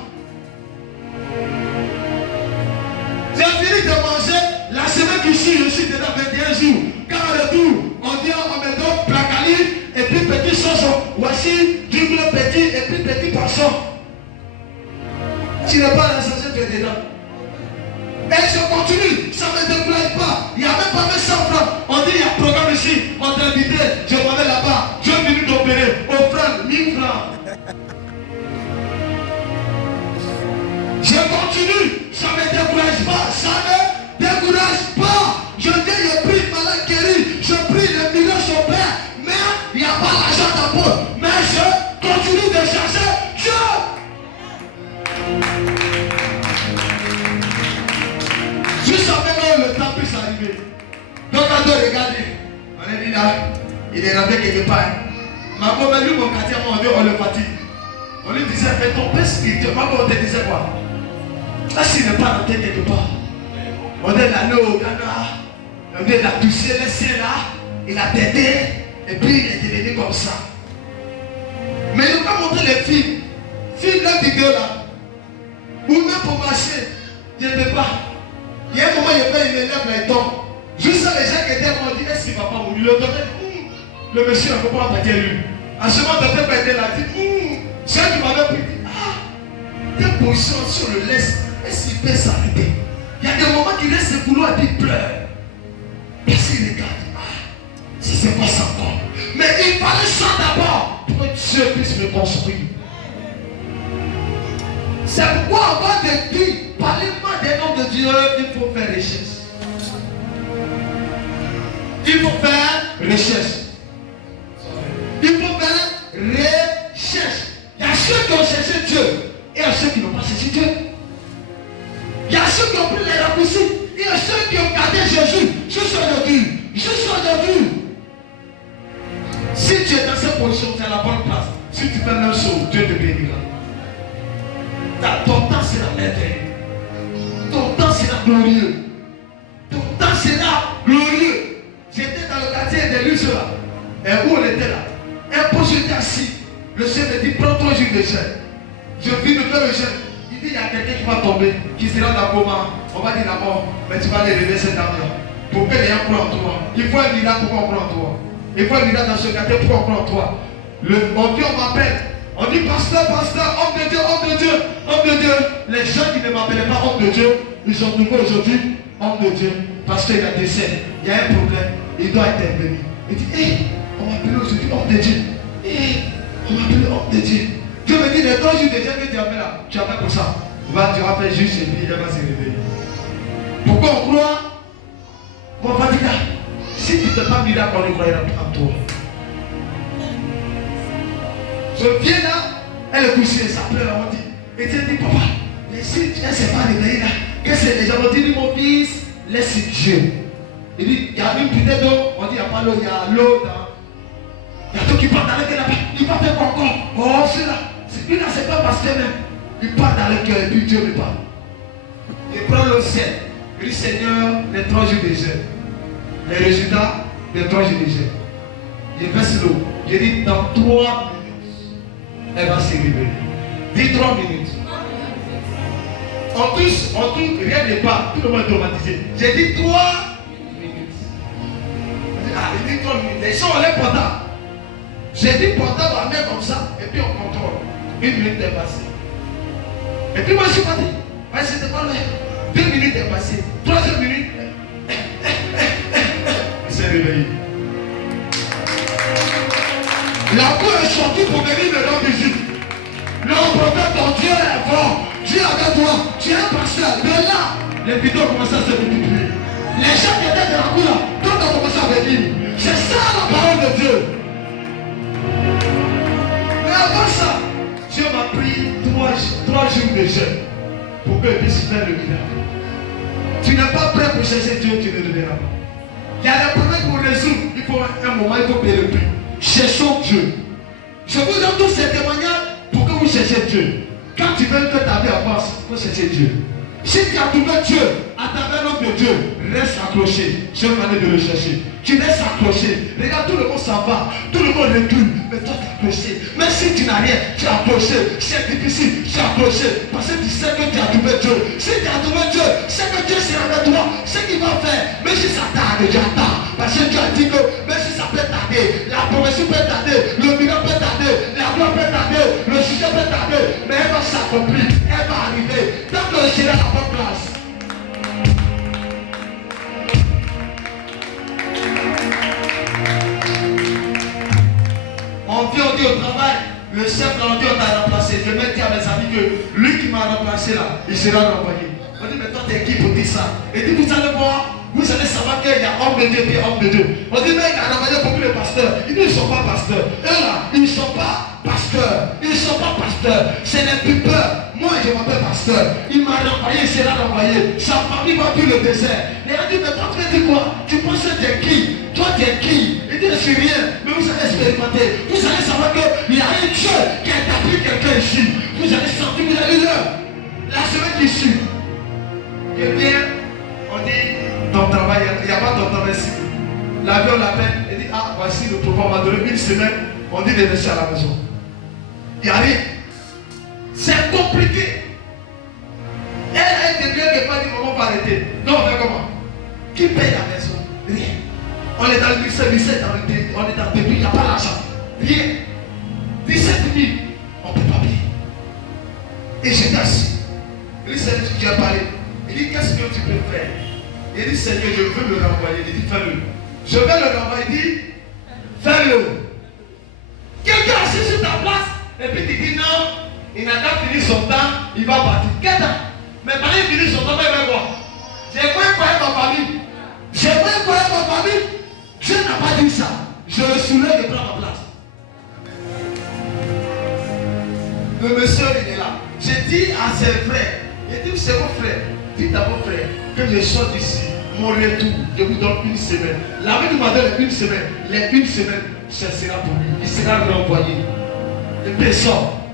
J'ai fini de manger la semaine qui suit, je suis dedans 21 jours. Quand on retour, on dit on me donne placali et puis petit sauce. Voici double petit et puis petit poisson. Tu n'es pas insensé, tu es dedans. Et je continue, ça ne me décourage pas. Il n'y a même pas 100 francs. On dit il y a un programme ici, on t'a invité, je m'en vais là-bas. Dieu est venu t'opérer, offrande 1000 francs. Je continue, ça ne me décourage pas, ça ne décourage pas. Je dis, je prie malade guéri, je prie le million son père, mais il n'y a pas l'argent dans la poche. Mais je continue de chercher Dieu. Juste après le temps puisse arriver. Donc quand on regarde, on est dit là, il est rentré quelque part. Ma maman lui, mon quartier, on le fatigue. On lui disait, mais ton père spirituel, on te disait quoi? Là, s'il n'est pas rentré quelque part, on est allé au Ghana, on est là, touché les siens là, il a t'aidé, et puis il est devenu comme ça. Mais il ne pas montrer les films la vidéo là, ou même pour marcher, je ne peux pas. Il y a un moment, il m'élève les dents. Juste ça, les gens qui étaient m'ont dit, est-ce qu'il ne va pas mourir? Le docteur dit, le monsieur ne peut pas attaquer lui. À ce moment, le docteur était là, il dit, ceux qui m'avaient pris, dit, tes positions sur le laisse. Est-ce qu'il peut s'arrêter? Il y a des moments qu'il laisse le couloir et il pleure. Parce qu'il regarde. Si c'est pas ça encore. Mais il fallait ça d'abord pour que Dieu puisse me construire. C'est pourquoi on va te dire, parlez-moi des noms de Dieu, il faut faire recherche. Il faut faire recherche. Il faut faire recherche. Il y a ceux qui ont cherché Dieu et il y a ceux qui n'ont pas cherché Dieu. Il y a ceux qui ont pris les raccourcis. Il y a ceux qui ont gardé Jésus juste aujourd'hui. Juste aujourd'hui. Si tu es dans cette position, tu es à la bonne place. Si tu fais même chose, Dieu te bénira. Ton temps sera merveilleux. Ton temps sera glorieux. Ton temps sera glorieux. J'étais dans le quartier des Luces là. Et où on était là. Un peu j'étais assis. Le chef me dit, prends 3 jours de jeûne. Je vis de faire le jeûne. Il dit, il y a quelqu'un qui va tomber, qui sera dans le coma. On va dire la mort, mais tu vas lever cette dame-là. Pour que les gens croient en toi. Il faut un miracle pour qu'on croit en toi. Il faut un miracle dans ce quartier pour qu'on croit en toi. On m'appelle. On dit, pasteur, homme de Dieu, homme de Dieu, homme de Dieu. Les gens qui ne m'appelaient pas homme de Dieu, ils sont nouveaux aujourd'hui, homme de Dieu. Parce qu'il y a des scènes, il y a un problème, il doit intervenir. Il dit, hé, on m'a appelé aujourd'hui homme de Dieu. Hé, on m'a appelé homme de Dieu. Dieu me dit, les 3 jours de Dieu que tu as fait là, tu as fait pour ça. Tu vas faire juste et puis il va se réveiller. Pourquoi on croit? Mon Vatican, si tu ne fais pas miracle, on ne croira plus en toi. Je viens là, elle est couchée, ça pleure, on dit. Et tu dis, papa, mais si elle ne s'est pas réveillée là, qu'est-ce que les gens vont dire, mon fils, laisse Dieu. Il dit, il y a une bouteille d'eau, on dit, il n'y a pas l'eau, il y a l'eau dans. Il y a tout qui part dans le cœur là-bas, il va faire quoi encore? Oh, c'est là, lui là, c'est pas pasteur même. Il part dans le cœur et puis Dieu lui parle. Il prend le ciel. Il dit, Seigneur, les 3 jours de jeûne. Les résultats des 3 jours de jeûne. Il verse l'eau. Il dit, dans 3 minutes, elle va se révéler. Dis 3 minutes. En tout, rien n'est pas. Tout le monde est traumatisé. J'ai dit 3 minutes. Il dit 3 minutes. Les gens ont l'air portables. J'ai dit portable à main comme ça, et puis on contrôle. 1 minute est passée. Et puis moi je suis parti. Ouais, c'était pas là. 2 minutes est passée. 3e minute. Il s'est réveillé. La cour est sortie pour venir me rendre visite. Le prophète, ton Dieu est fort. Dieu est avec toi. Tu es un pasteur. De là, les vidéos commencent à se multiplier. Les gens qui étaient dans la cour là, tout a commencé à venir. C'est ça la parole de Dieu. Mais avant ça, Dieu m'a pris 3 jours de jeûne pour que je puisse faire le miracle. Tu n'es pas prêt pour chercher Dieu, tu ne le verras pas. Il y a des problèmes pour résoudre. Il faut un moment, il faut payer le prix. Cherchons Dieu. Je vous donne tous ces témoignages pour que vous cherchiez Dieu. Quand tu veux que ta vie avance, il faut chercher Dieu. Si tu as trouvé Dieu à travers l'homme de Dieu, reste accroché. Je vais demander de le chercher. Tu restes accroché. Regarde, tout le monde s'en va. Tout le monde recule. Mais toi, tu es accroché. Même si tu n'as rien, tu es accroché. C'est difficile, tu es accroché. Parce que tu sais que tu as trouvé Dieu. Si tu as trouvé Dieu, c'est que Dieu sera avec toi. Ce qu'il va faire, même si ça tarde, Dieu attend. Parce que Dieu a dit que même si ça peut tarder, la promesse peut tarder, le miracle peut tarder, la gloire peut tarder, le sujet peut tarder, mais elle va s'accomplir, elle va arriver. Tant que je serai à la bonne place. On dit au travail, le chef on dit on t'a remplacé. Je vais dire à mes amis que lui qui m'a remplacé là, il sera renvoyé. On dit mais toi t'es qui pour dire ça? Et dit vous allez voir. Vous allez savoir qu'il y a homme de Dieu et homme de Dieu. On dit mais il a renvoyé beaucoup de pasteurs. Ils ne sont pas pasteurs. Eux là, ils ne sont pas pasteurs. Ils ne sont pas pasteurs. C'est les pupeurs. Moi je m'appelle pasteur. Il m'a renvoyé, il sera renvoyé. Sa famille va plus le désert. Et on dit mais toi tu veux dire quoi? Tu penses que tu es qui? Toi tu es qui? Il dit je suis rien. Mais vous allez expérimenter. Vous allez savoir qu'il y a un Dieu qui a établi quelqu'un ici. Vous allez sentir, vous allez l'heure. La semaine qui suit. Eh bien, on dit ton travail, il n'y a pas ton travail ici. L'avion l'appelle et dit ah voici le programme, on va donner 1 semaine, on dit de rester à la maison. Il n'y a rien. C'est compliqué. Elle devient quelque part, dit maman va arrêter. Non, on fait comment? Qui paye la maison? Rien. On est dans le ministère, on est dans le début, il n'y a pas l'argent. Rien. 17 000, on ne peut pas payer. Et j'étais assis. Il dit Seigneur, tu as parlé. Il dit qu'est-ce que tu peux faire? Il dit Seigneur, je veux le renvoyer. Il dit fais-le. Je vais le renvoyer. Il dit fais-le. Quelqu'un assis sur ta place. Et puis tu dis non, il n'a pas fini son temps, il va partir. Qu'est-ce que mais quand il finit son temps, il va voir. J'aimerais croire ma famille. J'aimerais croire ma famille. Dieu n'a pas dit ça. Je le soulève et prends ma place. Le monsieur il est là. J'ai dit à ses frères, il dit c'est mon frère. Dites à mon frère que je sors d'ici, mon retour, je vous donne 1 semaine. La vie m'a donné 1 semaine. Les 1 semaine, ce sera pour lui. Il sera renvoyé. Et personne,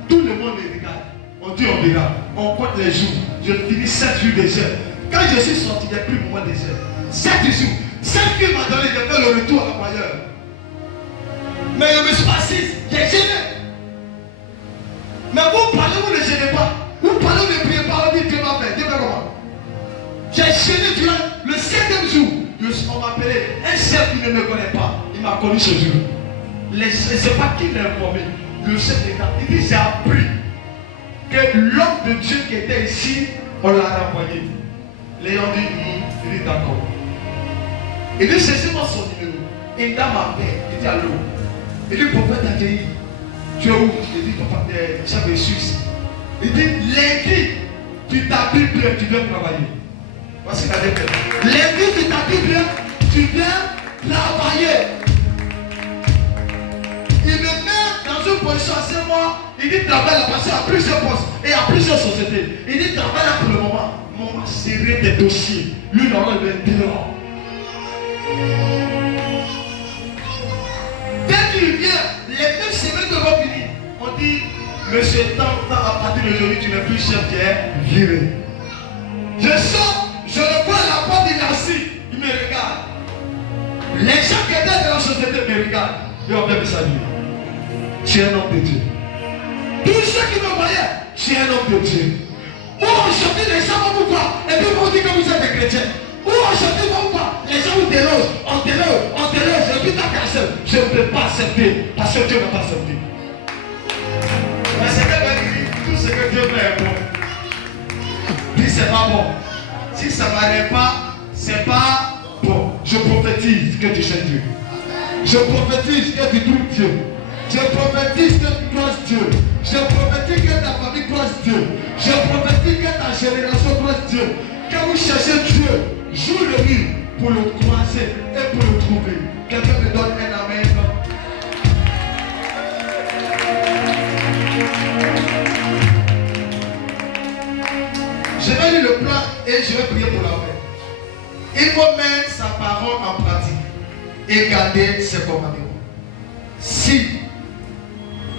tout le monde les regarde. On dit on verra. On compte les jours. Je finis 7 jours de jeûne. Quand je suis sorti, il n'y a plus moins de jeûne. 7 jours. 7 jours m'a donné, j'ai fait le retour à l'employeur. Mais je me suis assis, j'ai gêné. Mais vous parlez, vous ne gênez pas. Vous parlez, vous ne priez pas, on dit Dieu va faire. Dieu va comment? J'ai gêné durant le 7e jour. On m'a appelé un chef qui ne me connaît pas. Il m'a connu ce jour. Je ne sais pas qui l'a informé. Le chef d'État. Il dit j'ai appris que l'homme de Dieu qui était ici, on l'a renvoyé. Les gens disent il dit d'accord. Il dit cherchez-moi son numéro. Une dame m'appelle. Il dit allô. Il dit prophète accueilli. Tu es où? Il dit papa, chef de Suisse. Il dit lundi, tu t'habilles bien, tu viens travailler. Voici la défaite. Lundi, tu t'habilles bien, Tu viens travailler. Il me met dans une position assez moi. Il dit travaille là parce qu'il y a plusieurs postes et il y a plusieurs sociétés. Il dit travaille là pour le moment. On va serrer des dossiers. Lui, dans le dehors. Dès qu'il vient, les mêmes semaines que vont finir, on dit monsieur, tant à partir d'aujourd'hui, tu n'es plus chef, tu es viré. Je sors, je le vois à la porte, il est assis, il me regarde. Les gens qui étaient dans la société me regardent. Et on vient me saluer. Tu es un homme de Dieu. Tous ceux qui me voyaient, tu es un homme de Dieu. Ou aujourd'hui, les gens vont vous voir et puis vont dire que vous êtes des chrétiens. Ou aujourd'hui, vont vous voir, les gens vous délogent, on déloge, et puis ta personne. Je ne peux pas accepter parce que Dieu n'a pas accepté. Mais c'est que tout ce que Dieu fait est bon. Dis c'est pas bon. Si ça ne m'arrête pas, c'est pas bon. Je prophétise que tu cherches Dieu. Je prophétise que tu trouves Dieu. Je prophétise que tu croises Dieu. Je prophétise que ta famille croise Dieu. Je prophétise que ta génération croise Dieu. Que vous cherchez Dieu, jour et nuit, pour le croiser et pour le trouver. Quelqu'un me donne un amen. Je vais lire le plan et je vais prier pour la paix. Il faut mettre sa parole en pratique et garder ses commandements. Si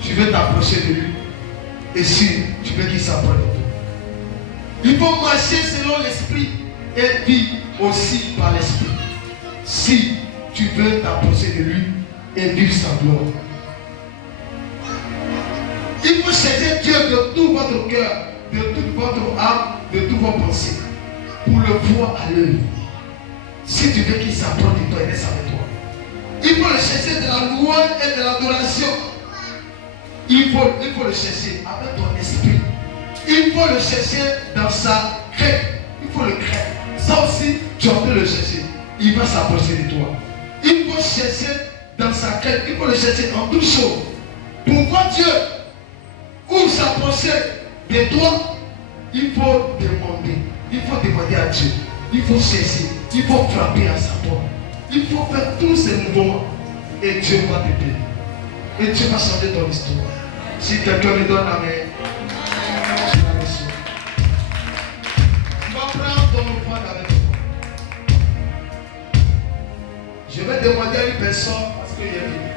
tu veux t'approcher de lui et si tu veux qu'il s'approche de toi, il faut marcher selon l'esprit et vivre aussi par l'esprit. Si tu veux t'approcher de lui et vivre sa gloire, il faut chercher Dieu de tout votre cœur, de toute votre âme, de toutes vos pensées, pour le voir à l'œil. Si tu veux qu'il s'approche de toi, il reste avec toi. Il faut le chercher de la louange et de l'adoration. Il faut le chercher avec ton esprit. Il faut le chercher dans sa crainte. Il faut le craindre. Ça aussi, tu peux le chercher. Il va s'approcher de toi. Il faut chercher dans sa crainte. Il faut le chercher en toutes choses. Pour voir Dieu ou s'approcher de toi, il faut demander. Il faut demander à Dieu. Il faut chercher. Il faut frapper à sa porte. Il faut faire tous ces mouvements. Et Dieu va te bénir. Et Dieu va changer ton histoire. Si quelqu'un me donne la main, je la reçois. Tu vas prendre ton offrande avec toi. Je vais demander à une personne parce qu'il est venu.